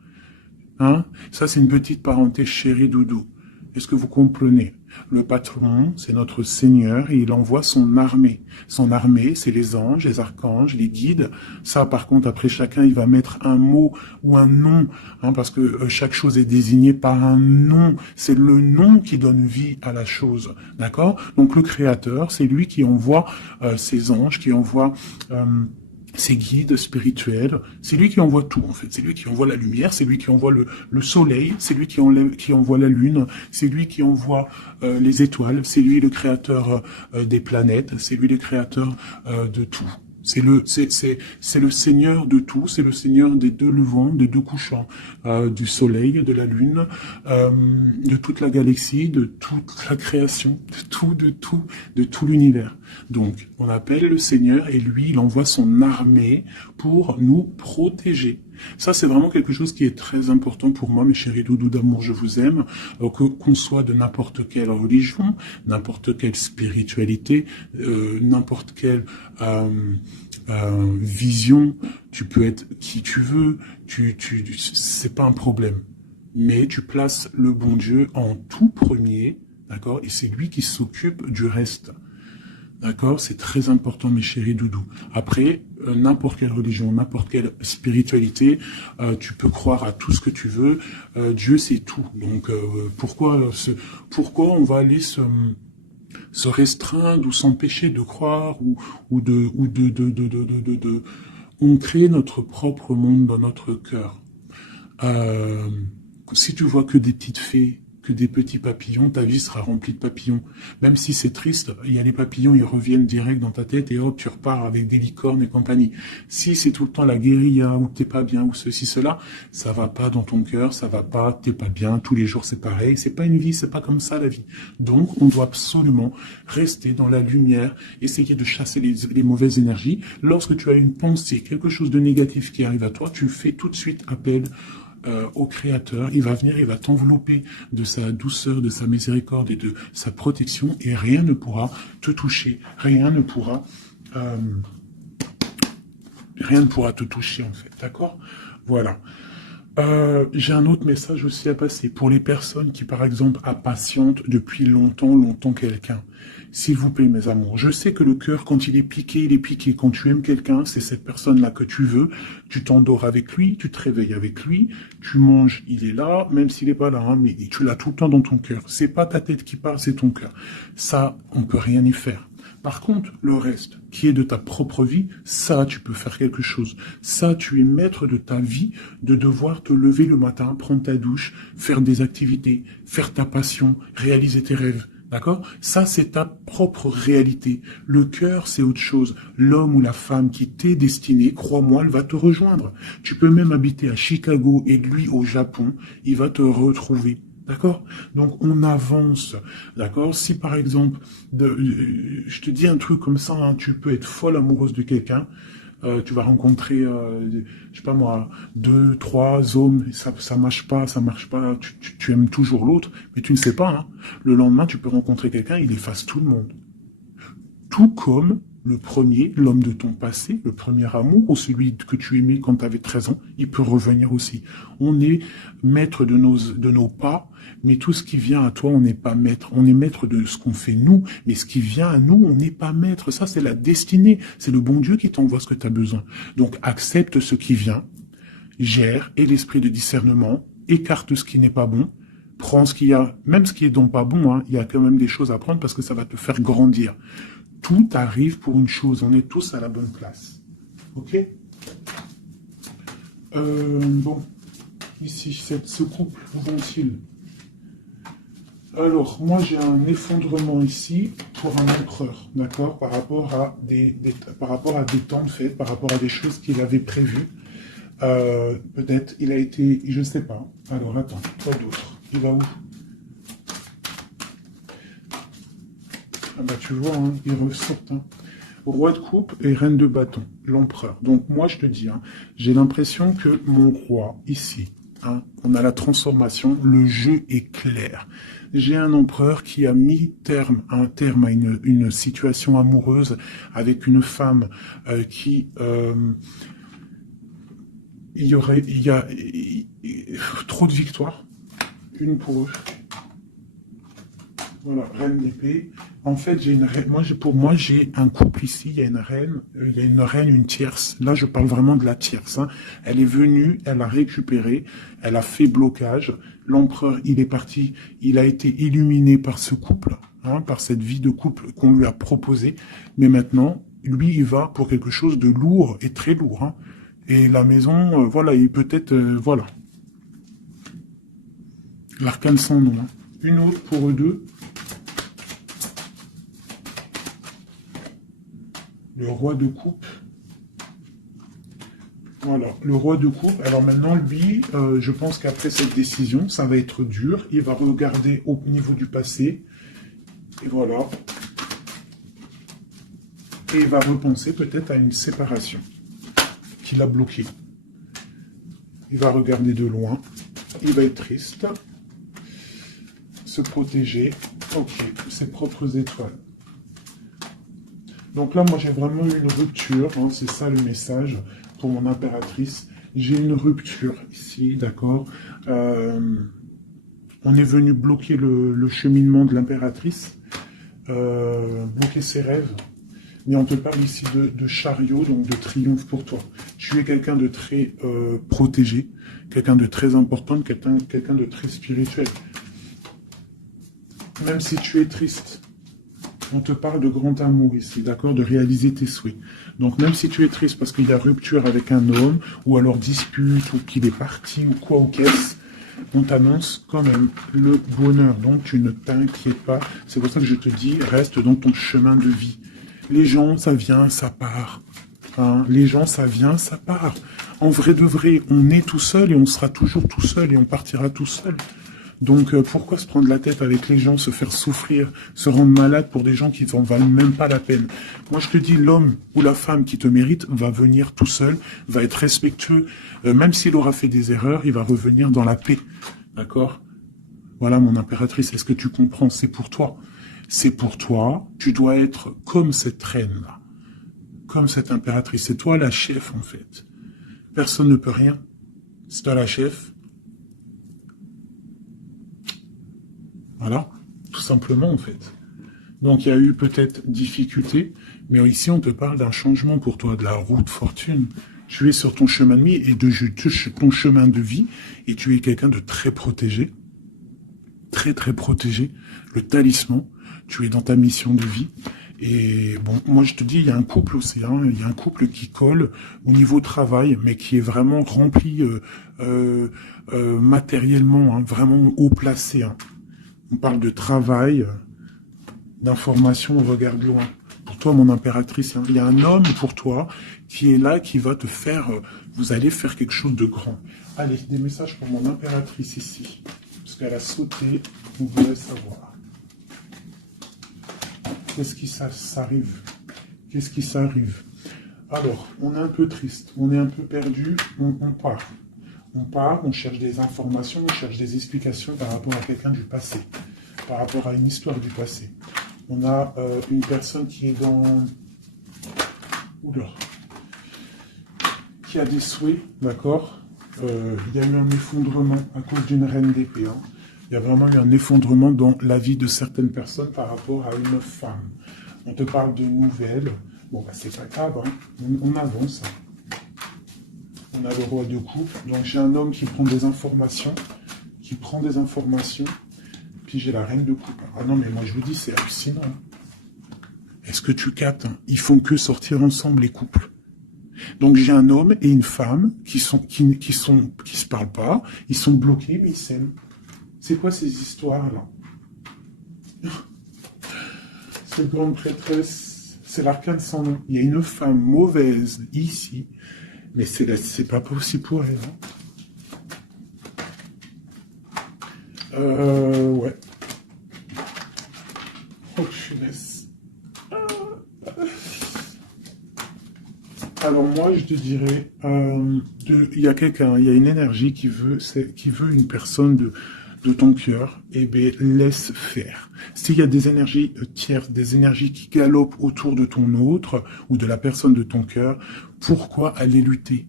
Hein? Ça, c'est une petite parenthèse chérie doudou. Est-ce que vous comprenez? Le patron, c'est notre Seigneur, et il envoie son armée. Son armée, c'est les anges, les archanges, les guides. Ça, par contre, après, chacun, il va mettre un mot ou un nom, hein, parce que chaque chose est désignée par un nom. C'est le nom qui donne vie à la chose, d'accord? Donc, le Créateur, c'est lui qui envoie ses anges, qui envoie... ses guides spirituels, c'est lui qui envoie tout en fait, c'est lui qui envoie la lumière, c'est lui qui envoie le soleil, c'est lui qui envoie la lune, c'est lui qui envoie les étoiles, c'est lui le créateur des planètes, c'est lui le créateur de tout. C'est le Seigneur de tout, c'est le Seigneur des deux levants, des deux couchants, du soleil, de la lune, de toute la galaxie, de toute la création, de tout l'univers. Donc, on appelle le Seigneur et lui, il envoie son armée pour nous protéger. Ça, c'est vraiment quelque chose qui est très important pour moi, mes chéris doudous d'amour, je vous aime, qu'on soit de n'importe quelle religion, n'importe quelle spiritualité, n'importe quelle vision, tu peux être qui tu veux, c'est pas un problème. Mais tu places le bon Dieu en tout premier, d'accord, et c'est lui qui s'occupe du reste. D'accord? C'est très important, mes chéris doudous. Après, n'importe quelle religion, n'importe quelle spiritualité, tu peux croire à tout ce que tu veux. Dieu, c'est tout. Donc, pourquoi on va aller se restreindre ou s'empêcher de croire on crée notre propre monde dans notre cœur. Si tu vois que des petites fées, que des petits papillons, ta vie sera remplie de papillons. Même si c'est triste, il y a les papillons, ils reviennent direct dans ta tête et hop, tu repars avec des licornes et compagnie. Si c'est tout le temps la guérilla, ou t'es pas bien, ou ceci, cela, ça va pas dans ton cœur, ça va pas, t'es pas bien, tous les jours c'est pareil, c'est pas une vie, c'est pas comme ça la vie. Donc, on doit absolument rester dans la lumière, essayer de chasser les mauvaises énergies. Lorsque tu as une pensée, quelque chose de négatif qui arrive à toi, tu fais tout de suite appel au Créateur, il va venir, il va t'envelopper de sa douceur, de sa miséricorde et de sa protection, et rien ne pourra te toucher, rien ne pourra te toucher en fait, d'accord? Voilà. J'ai un autre message aussi à passer pour les personnes qui, par exemple, impatientent depuis longtemps quelqu'un. S'il vous plaît, mes amours, je sais que le cœur, quand il est piqué, il est piqué. Quand tu aimes quelqu'un, c'est cette personne-là que tu veux. Tu t'endors avec lui, tu te réveilles avec lui, tu manges, il est là, même s'il n'est pas là, hein, mais tu l'as tout le temps dans ton cœur. C'est pas ta tête qui parle, c'est ton cœur. Ça, on peut rien y faire. Par contre, le reste, qui est de ta propre vie, ça, tu peux faire quelque chose. Ça, tu es maître de ta vie, de devoir te lever le matin, prendre ta douche, faire des activités, faire ta passion, réaliser tes rêves. D'accord? Ça, c'est ta propre réalité. Le cœur, c'est autre chose. L'homme ou la femme qui t'est destiné, crois-moi, elle va te rejoindre. Tu peux même habiter à Chicago et lui au Japon, il va te retrouver. D'accord? Donc, on avance. D'accord? Si, par exemple, je te dis un truc comme ça, hein, tu peux être folle amoureuse de quelqu'un, tu vas rencontrer, je sais pas moi, 2, 3 hommes, ça marche pas, tu aimes toujours l'autre, mais tu ne sais pas, hein. Le lendemain, tu peux rencontrer quelqu'un, il efface tout le monde. Tout comme le premier, l'homme de ton passé, le premier amour, ou celui que tu aimais quand tu avais 13 ans, il peut revenir aussi. On est maître de nos pas, mais tout ce qui vient à toi, on n'est pas maître. On est maître de ce qu'on fait nous, mais ce qui vient à nous, on n'est pas maître. Ça, c'est la destinée. C'est le bon Dieu qui t'envoie ce que tu as besoin. Donc, accepte ce qui vient, gère, et l'esprit de discernement, écarte ce qui n'est pas bon, prends ce qu'il y a, même ce qui est donc pas bon, hein, il y a quand même des choses à prendre parce que ça va te faire grandir. Tout arrive pour une chose, on est tous à la bonne place. Ok? Bon, ici, ce couple, où vont-ils? Alors, moi j'ai un effondrement ici pour un empereur, d'accord? Par rapport à des temps de fête, par rapport à des choses qu'il avait prévues. Peut-être, il a été, je sais pas. Alors, attends, quoi d'autre? Il va où? Ah bah tu vois, hein, il ressort. Hein. Roi de coupe et reine de bâton, l'empereur. Donc moi je te dis, hein, j'ai l'impression que mon roi, ici, hein, on a la transformation, le jeu est clair. J'ai un empereur qui a mis un terme à une situation amoureuse avec une femme qui... il y a trop de victoires, une pour eux. Voilà, reine d'épée. En fait, j'ai une reine. Pour moi, j'ai un couple ici. Il y a une reine, une tierce. Là, je parle vraiment de la tierce. Hein. Elle est venue, elle a récupéré, elle a fait blocage. L'empereur, il est parti. Il a été illuminé par ce couple, hein, par cette vie de couple qu'on lui a proposée. Mais maintenant, lui, il va pour quelque chose de lourd et très lourd. Hein. Et la maison, voilà, il peut-être, voilà. L'arcane sans nom. Hein. Une autre pour eux deux. Le roi de coupe. Voilà, le roi de coupe. Alors maintenant, lui, je pense qu'après cette décision, ça va être dur. Il va regarder au niveau du passé. Et voilà. Et il va repenser peut-être à une séparation qui l'a bloqué. Il va regarder de loin. Il va être triste. Se protéger. Ok, ses propres étoiles. Donc là, moi, j'ai vraiment eu une rupture, hein, c'est ça le message pour mon impératrice. J'ai une rupture ici, d'accord. On est venu bloquer le cheminement de l'impératrice, bloquer ses rêves. Mais on te parle ici de chariot, donc de triomphe pour toi. Tu es quelqu'un de très protégé, quelqu'un de très important, quelqu'un de très spirituel. Même si tu es triste, on te parle de grand amour ici, d'accord, de réaliser tes souhaits. Donc même si tu es triste parce qu'il y a rupture avec un homme, ou alors dispute, ou qu'il est parti, ou quoi ou qu'est-ce, on t'annonce quand même le bonheur. Donc tu ne t'inquiètes pas. C'est pour ça que je te dis, reste dans ton chemin de vie. Les gens, ça vient, ça part. Hein, les gens, ça vient, ça part. En vrai de vrai, on est tout seul et on sera toujours tout seul et on partira tout seul. Donc, pourquoi se prendre la tête avec les gens, se faire souffrir, se rendre malade pour des gens qui n'en valent même pas la peine? Moi, je te dis, l'homme ou la femme qui te mérite va venir tout seul, va être respectueux. Même s'il aura fait des erreurs, il va revenir dans la paix. D'accord? Voilà, mon impératrice, est-ce que tu comprends? C'est pour toi. C'est pour toi. Tu dois être comme cette reine-là. Comme cette impératrice. C'est toi la chef, en fait. Personne ne peut rien. C'est toi la chef. Voilà, tout simplement en fait. Donc il y a eu peut-être difficulté, mais ici on te parle d'un changement pour toi, de la roue de fortune. Tu es sur ton chemin de vie et ton chemin de vie, et tu es quelqu'un de très protégé, très très protégé. Le talisman, tu es dans ta mission de vie. Et bon, moi je te dis, il y a un couple aussi, hein, il y a un couple qui colle au niveau travail, mais qui est vraiment rempli matériellement, hein, vraiment haut placé. Hein. On parle de travail, d'information, on regarde loin. Pour toi, mon impératrice, hein, il y a un homme pour toi qui est là, qui va te faire... vous allez faire quelque chose de grand. Allez, des messages pour mon impératrice ici. Parce qu'elle a sauté, on voulait savoir. Qu'est-ce qui s'arrive? Qu'est-ce qui s'arrive? Alors, on est un peu triste, on est un peu perdu, on part. On part, on cherche des informations, on cherche des explications par rapport à quelqu'un du passé, par rapport à une histoire du passé. On a une personne qui est dans... Oula. Qui a des souhaits, d'accord. Il y a eu un effondrement à cause d'une reine d'épée. Hein. Il y a vraiment eu un effondrement dans la vie de certaines personnes par rapport à une femme. On te parle de nouvelles. Bon, bah, c'est pas grave, hein. On avance. On a le roi de coupe. Donc, j'ai un homme qui prend des informations. Puis, j'ai la reine de coupe. Ah non, mais moi, je vous dis, c'est hallucinant. Est-ce que tu captes? Ils font que sortir ensemble, les couples. Donc, j'ai un homme et une femme qui se parlent pas. Ils sont bloqués, mais ils s'aiment. C'est quoi ces histoires-là? Cette grande prêtresse, c'est l'arcane sans nom. Il y a une femme mauvaise ici. Mais c'est pas possible pour elle. Hein. Ouais. Oh, punaise. Alors moi, je te dirais, il y a quelqu'un, il y a une énergie qui veut une personne de ton cœur, eh bien, laisse faire. S'il y a des énergies tierces, des énergies qui galopent autour de ton autre, ou de la personne de ton cœur, pourquoi aller lutter?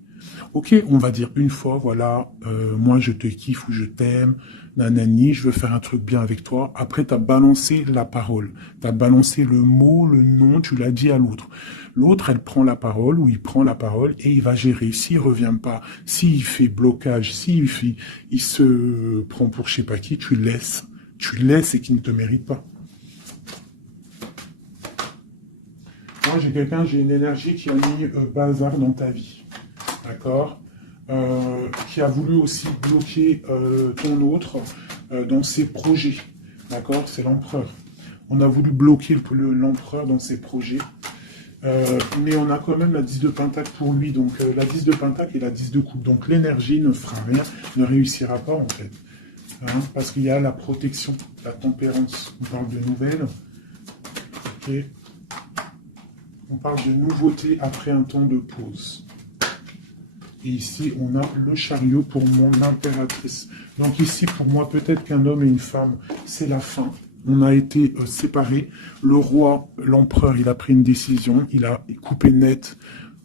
Ok, on va dire une fois, voilà, moi je te kiffe ou je t'aime, nanani, je veux faire un truc bien avec toi. Après, tu as balancé la parole, tu as balancé le mot, le nom, tu l'as dit à l'autre. L'autre, elle prend la parole ou il prend la parole et il va gérer. S'il revient pas, s'il fait blocage, il se prend pour je sais pas qui, tu laisses et qu'il ne te mérite pas. Moi, j'ai une énergie qui a mis bazar dans ta vie. D'accord, qui a voulu aussi bloquer ton autre dans ses projets. D'accord, c'est l'empereur. On a voulu bloquer l'empereur dans ses projets. Mais on a quand même la 10 de pentacle pour lui. Donc la 10 de pentacle et la 10 de coupe. Donc l'énergie ne fera rien, ne réussira pas en fait. Hein, parce qu'il y a la protection, la tempérance. On parle de nouvelles. Ok. On parle de nouveauté après un temps de pause. Et ici, on a le chariot pour mon impératrice. Donc ici, pour moi, peut-être qu'un homme et une femme, c'est la fin. On a été séparés. Le roi, l'empereur, il a pris une décision. Il a coupé net,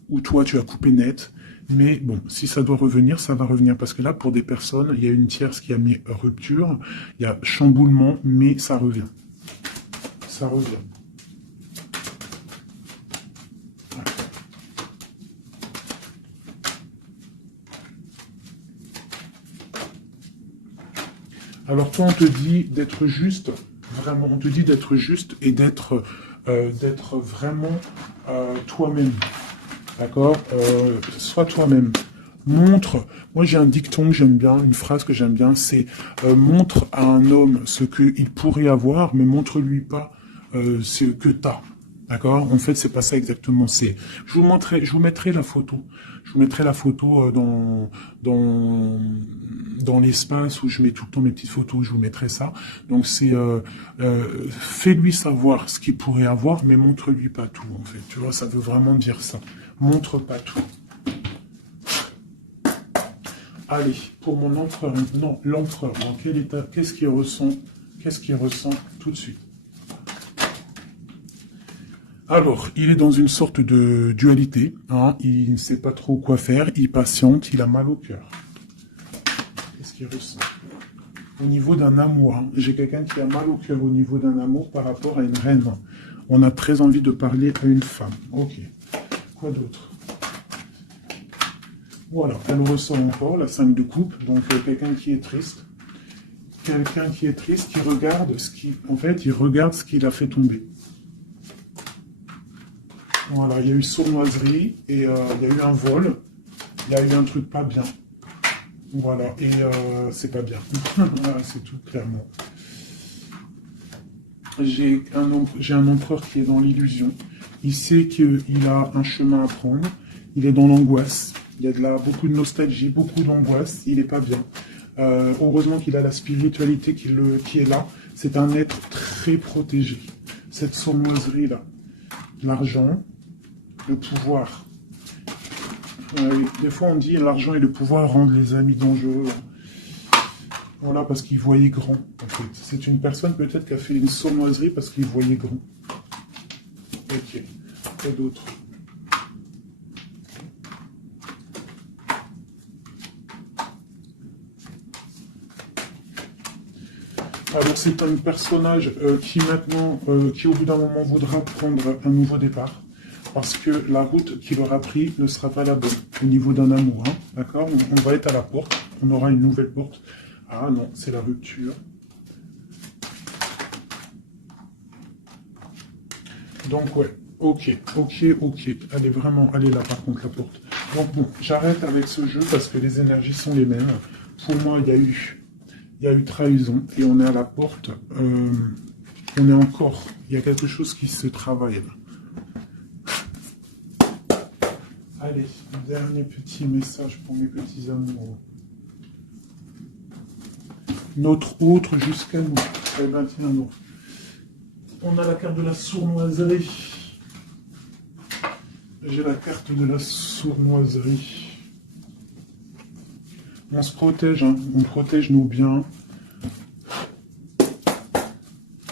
ou toi, tu as coupé net. Mais bon, si ça doit revenir, ça va revenir. Parce que là, pour des personnes, il y a une tierce qui a mis rupture. Il y a chamboulement, mais ça revient. Ça revient. Alors toi, on te dit d'être juste, vraiment, on te dit d'être juste et d'être vraiment toi-même. D'accord, sois toi-même. Montre, moi j'ai un dicton que j'aime bien, une phrase que j'aime bien, c'est montre à un homme ce qu'il pourrait avoir, mais montre-lui pas ce que tu as. D'accord? En fait, c'est pas ça exactement. Je vous mettrai la photo. Je vous mettrai la photo dans l'espace où je mets tout le temps mes petites photos. Je vous mettrai ça. Donc fais-lui savoir ce qu'il pourrait avoir, mais montre-lui pas tout. En fait, tu vois, ça veut vraiment dire ça. Montre pas tout. Allez, pour mon empereur, non, l'empereur, dans quel état, qu'est-ce qu'il ressent tout de suite? Alors, il est dans une sorte de dualité, hein, il ne sait pas trop quoi faire, il patiente, il a mal au cœur. Qu'est-ce qu'il ressent? Au niveau d'un amour, hein, j'ai quelqu'un qui a mal au cœur au niveau d'un amour par rapport à une reine. On a très envie de parler à une femme. Ok, quoi d'autre? Voilà, elle ressent encore la 5 de coupe, donc quelqu'un qui est triste. Quelqu'un qui est triste, qui regarde il regarde ce qu'il a fait tomber. Voilà, il y a eu sournoiserie et il y a eu un vol. Il y a eu un truc pas bien. Voilà, et c'est pas bien. Voilà, c'est tout, clairement. J'ai un empereur qui est dans l'illusion. Il sait qu'il a un chemin à prendre. Il est dans l'angoisse. Il y a beaucoup de nostalgie, beaucoup d'angoisse. Il n'est pas bien. Heureusement qu'il a la spiritualité qui est là. C'est un être très protégé. Cette sournoiserie-là. L'argent, le pouvoir. Des fois, on dit l'argent et le pouvoir rendent les amis dangereux. Voilà, parce qu'il voyait grand, en fait. C'est une personne peut-être qui a fait une sournoiserie parce qu'il voyait grand. Ok. Quoi d'autre? Alors, c'est un personnage qui maintenant, qui au bout d'un moment voudra prendre un nouveau départ. Parce que la route qu'il aura pris ne sera pas la bonne au niveau d'un amour. Hein, d'accord? On va être à la porte. On aura une nouvelle porte. Ah non, c'est la rupture. Donc ouais, ok. Elle est là par contre la porte. Donc bon, j'arrête avec ce jeu parce que les énergies sont les mêmes. Pour moi, il y a eu trahison et on est à la porte. Il y a quelque chose qui se travaille là. Allez, dernier petit message pour mes petits amoureux. Notre autre jusqu'à nous. Eh ben tiens, non. On a la carte de la sournoiserie. J'ai la carte de la sournoiserie. On se protège, hein. On protège nos biens.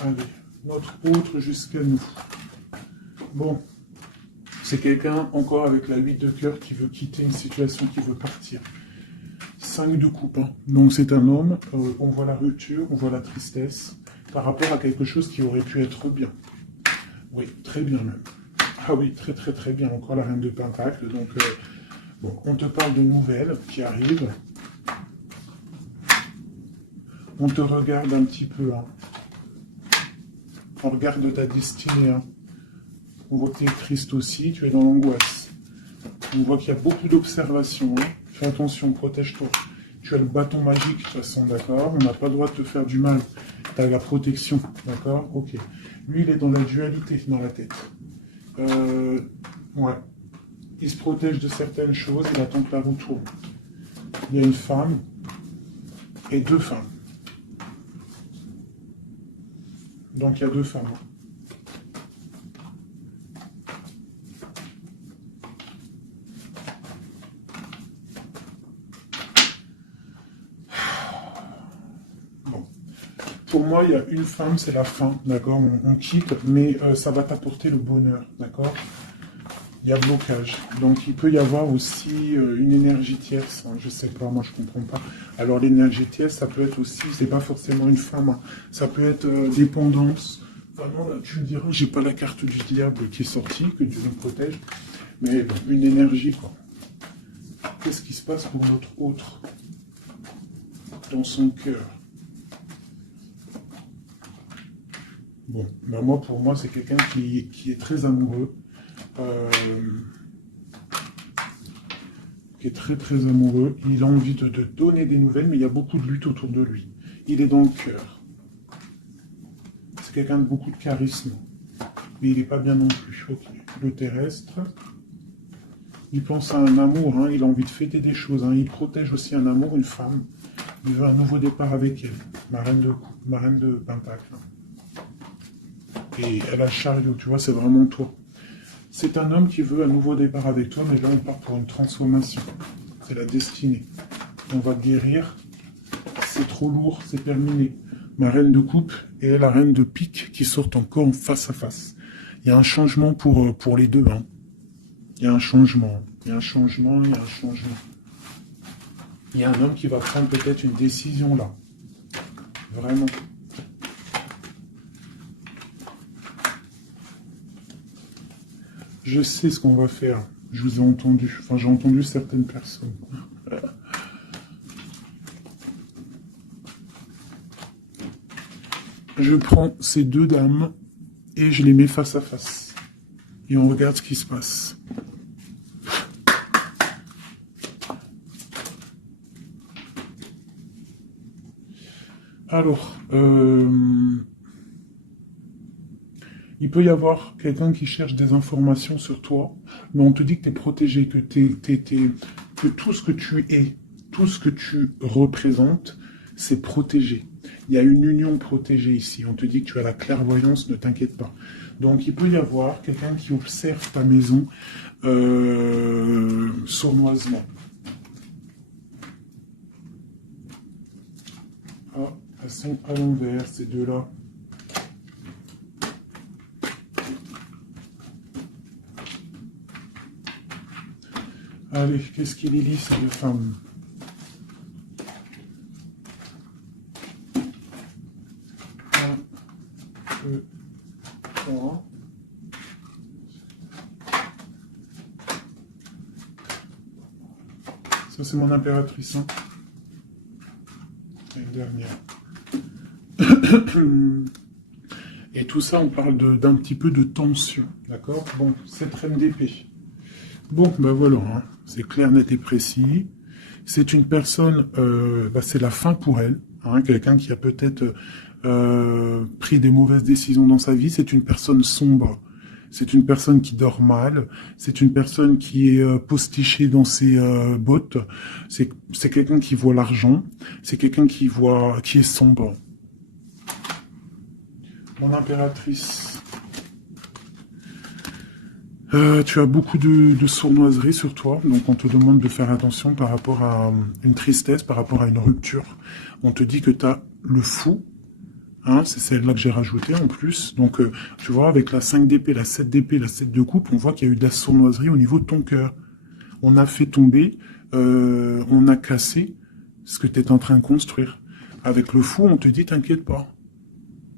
Allez, notre autre jusqu'à nous. Bon. C'est quelqu'un, encore avec la 8 de cœur, qui veut quitter une situation, qui veut partir. 5 de coupe. Hein. Donc c'est un homme, on voit la rupture, on voit la tristesse, par rapport à quelque chose qui aurait pu être bien. Oui, très bien même. Ah oui, très bien. Encore la reine de Pentacle. Donc, bon, on te parle de nouvelles qui arrivent. On te regarde un petit peu. Hein. On regarde ta destinée. Hein. On voit que tu es triste aussi, tu es dans l'angoisse. On voit qu'il y a beaucoup d'observations. Hein. Fais attention, protège-toi. Tu as le bâton magique, de toute façon, d'accord? On n'a pas le droit de te faire du mal. Tu as la protection, d'accord? Ok. Lui, il est dans la dualité, dans la tête. Ouais. Il se protège de certaines choses, il attend que la roue tourne. Il y a une femme et 2 femmes. Donc, il y a 2 femmes. Hein. Pour moi, il y a une femme, c'est la fin, d'accord? On quitte, mais ça va t'apporter le bonheur, d'accord? Il y a blocage. Donc, il peut y avoir aussi une énergie tierce. Hein, je sais pas, moi, je comprends pas. Alors, l'énergie tierce, ça peut être aussi, c'est pas forcément une femme. Hein, ça peut être dépendance. Enfin, non, là, tu me diras, j'ai pas la carte du diable qui est sortie, que Dieu nous protège. Mais bon, une énergie, quoi. Qu'est-ce qui se passe pour notre autre? Dans son cœur. Bon, ben moi, pour moi, c'est quelqu'un qui est très amoureux, qui est très amoureux. Il a envie de donner des nouvelles, mais il y a beaucoup de lutte autour de lui. Il est dans le cœur. C'est quelqu'un de beaucoup de charisme. mais il n'est pas bien non plus. Ok. Le terrestre. Il pense à un amour, hein, il a envie de fêter des choses. Hein, il protège aussi un amour, une femme. Il veut un nouveau départ avec elle. Ma reine de Pentacle. Et elle a le chariot, tu vois, c'est vraiment toi. C'est un homme qui veut un nouveau départ avec toi, mais là on part pour une transformation. C'est la destinée. On va guérir. C'est trop lourd, c'est terminé. Ma reine de coupe et la reine de pique qui sortent encore en face à face. Il y a un changement pour les deux. Hein. Il y a un changement. Il y a un changement, il y a un changement. Il y a un homme qui va prendre peut-être une décision là. Vraiment. Je sais ce qu'on va faire. Je vous ai entendu. Enfin, j'ai entendu certaines personnes. Je prends ces deux dames et je les mets face à face. Et on regarde ce qui se passe. Alors, il peut y avoir quelqu'un qui cherche des informations sur toi, mais on te dit que tu es protégé, que tout ce que tu es, tout ce que tu représentes, c'est protégé. Il y a une union protégée ici. On te dit que tu as la clairvoyance, ne t'inquiète pas. Donc, il peut y avoir quelqu'un qui observe ta maison sournoisement. Ah, elles sont à l'envers, ces deux-là. Allez, qu'est-ce qu'il est lisse, ces deux femmes? Un, deux, trois. Ça, c'est mon impératrice. Hein. Et une dernière. Et tout ça, on parle d'un petit peu de tension. D'accord? Bon, cette reine d'épée. Bon, ben voilà, hein. C'est clair, net et précis. C'est une personne, c'est la fin pour elle. Hein, quelqu'un qui a peut-être pris des mauvaises décisions dans sa vie. C'est une personne sombre. C'est une personne qui dort mal. C'est une personne qui est postichée dans ses bottes. C'est quelqu'un qui voit l'argent. C'est quelqu'un qui est sombre. Mon impératrice. Tu as beaucoup de sournoiserie sur toi, donc on te demande de faire attention par rapport à une tristesse, par rapport à une rupture. On te dit que tu as le fou, hein, c'est celle-là que j'ai rajoutée en plus. Donc, tu vois, avec la 5 d'épée, la 7 d'épée, la 7 de coupe, on voit qu'il y a eu de la sournoiserie au niveau de ton cœur. On a fait tomber, on a cassé ce que tu es en train de construire. Avec le fou, on te dit, t'inquiète pas.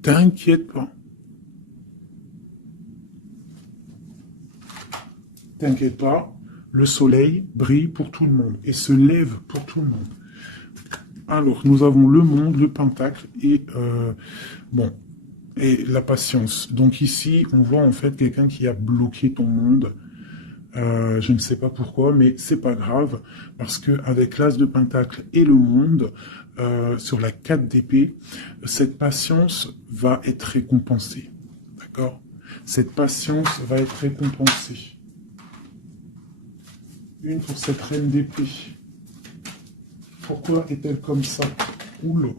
T'inquiète pas. T'inquiète pas, le soleil brille pour tout le monde et se lève pour tout le monde. Alors, nous avons le monde, le pentacle et et la patience. Donc ici, on voit en fait quelqu'un qui a bloqué ton monde. Je ne sais pas pourquoi, mais c'est pas grave parce que avec l'as de pentacle et le monde sur la 4 d'épée, cette patience va être récompensée. D'accord? Cette patience va être récompensée. Une pour cette reine d'épée. Pourquoi est-elle comme ça? Oula.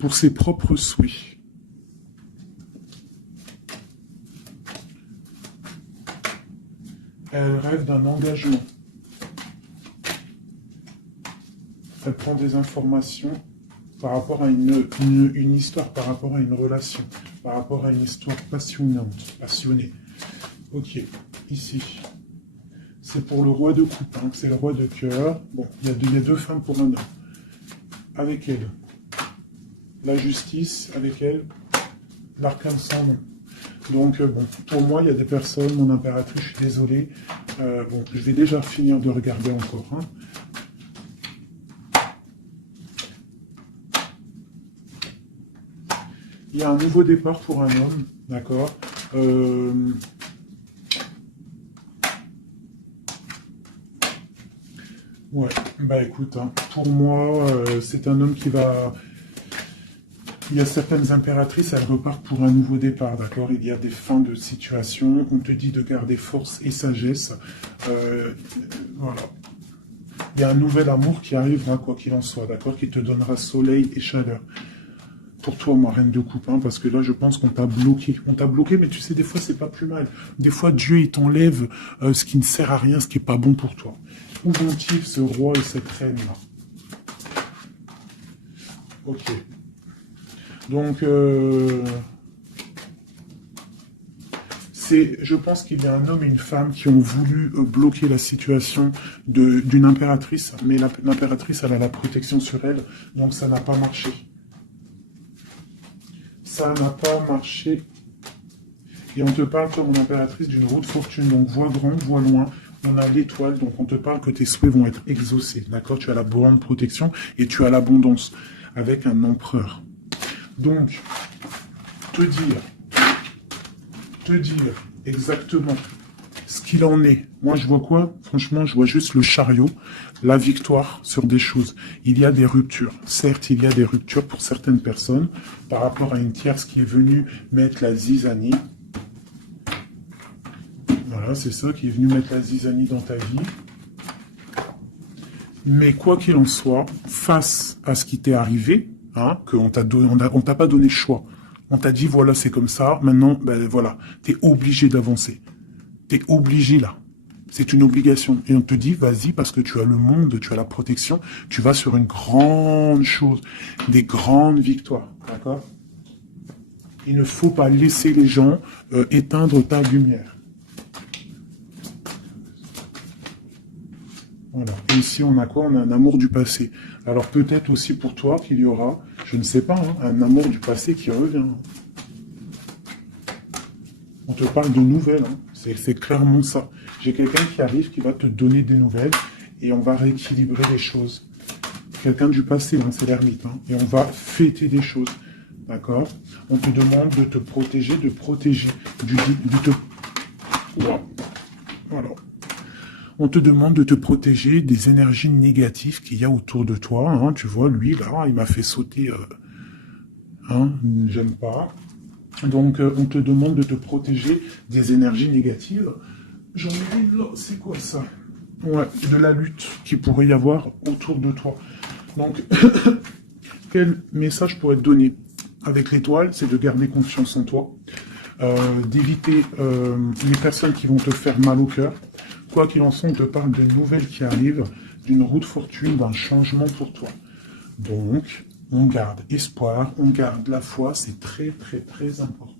Pour ses propres souhaits. Elle rêve d'un engagement. Elle prend des informations par rapport à une histoire, par rapport à une relation, par rapport à une histoire passionnée. Ok, ici. C'est pour le roi de coupe, hein, c'est le roi de cœur. Bon, il y a deux femmes pour un homme. Avec elle, la justice, avec elle, l'arcane sans nom. Donc, pour moi, il y a des personnes, mon impératrice, je suis désolé. Je vais déjà finir de regarder encore. Hein. Il y a un nouveau départ pour un homme, d'accord. Ouais, bah écoute, hein, pour moi, c'est un homme qui va Il y a certaines impératrices, elles repartent pour un nouveau départ, d'accord? Il y a des fins de situation, on te dit de garder force et sagesse. Voilà. Il y a un nouvel amour qui arrivera, quoi qu'il en soit, d'accord? Qui te donnera soleil et chaleur. Pour toi, ma reine de coupe, hein, parce que là, je pense qu'on t'a bloqué. On t'a bloqué, mais tu sais, des fois, c'est pas plus mal. Des fois, Dieu, il t'enlève ce qui ne sert à rien, ce qui est pas bon pour toi. Où vont-ils, ce roi et cette reine-là? Ok. Donc, je pense qu'il y a un homme et une femme qui ont voulu bloquer la situation d'une impératrice, mais l'impératrice, elle a la protection sur elle, donc ça n'a pas marché. Ça n'a pas marché. Et on te parle comme une impératrice d'une roue de fortune, donc vois grand, vois loin. On a l'étoile, donc on te parle que tes souhaits vont être exaucés, d'accord? Tu as la bonne protection et tu as l'abondance, avec un empereur. Donc, te dire exactement ce qu'il en est. Moi, je vois quoi? Franchement, je vois juste le chariot, la victoire sur des choses. Il y a des ruptures. Certes, il y a des ruptures pour certaines personnes par rapport à une tierce qui est venue mettre la zizanie. Voilà, c'est ça, qui est venu mettre la zizanie dans ta vie. Mais quoi qu'il en soit, face à ce qui t'est arrivé, hein, qu'on t'a pas donné le choix. On t'a dit, voilà, c'est comme ça. Maintenant, ben voilà, t'es obligé d'avancer. T'es obligé là. C'est une obligation. Et on te dit, vas-y, parce que tu as le monde, tu as la protection, tu vas sur une grande chose, des grandes victoires. D'accord? Il ne faut pas laisser les gens éteindre ta lumière. Voilà. Et ici, on a quoi? On a un amour du passé. Alors peut-être aussi pour toi qu'il y aura, je ne sais pas, hein, un amour du passé qui revient. On te parle de nouvelles, hein. C'est clairement ça. J'ai quelqu'un qui arrive, qui va te donner des nouvelles, et on va rééquilibrer les choses. Quelqu'un du passé, hein, c'est l'ermite, hein, et on va fêter des choses. D'accord? On te demande de te protéger, Voilà. On te demande de te protéger des énergies négatives qu'il y a autour de toi. Hein. Tu vois, lui, là, il m'a fait sauter. Hein, j'aime pas. Donc, on te demande de te protéger des énergies négatives. J'en ai une là, c'est quoi ça? Ouais, de la lutte qu'il pourrait y avoir autour de toi. Donc, quel message pourrait te donner avec l'étoile? C'est de garder confiance en toi, d'éviter les personnes qui vont te faire mal au cœur. Quoi qu'il en soit, on te parle de nouvelles qui arrivent, d'une roue de fortune, d'un changement pour toi. Donc, on garde espoir, on garde la foi, c'est très très très important.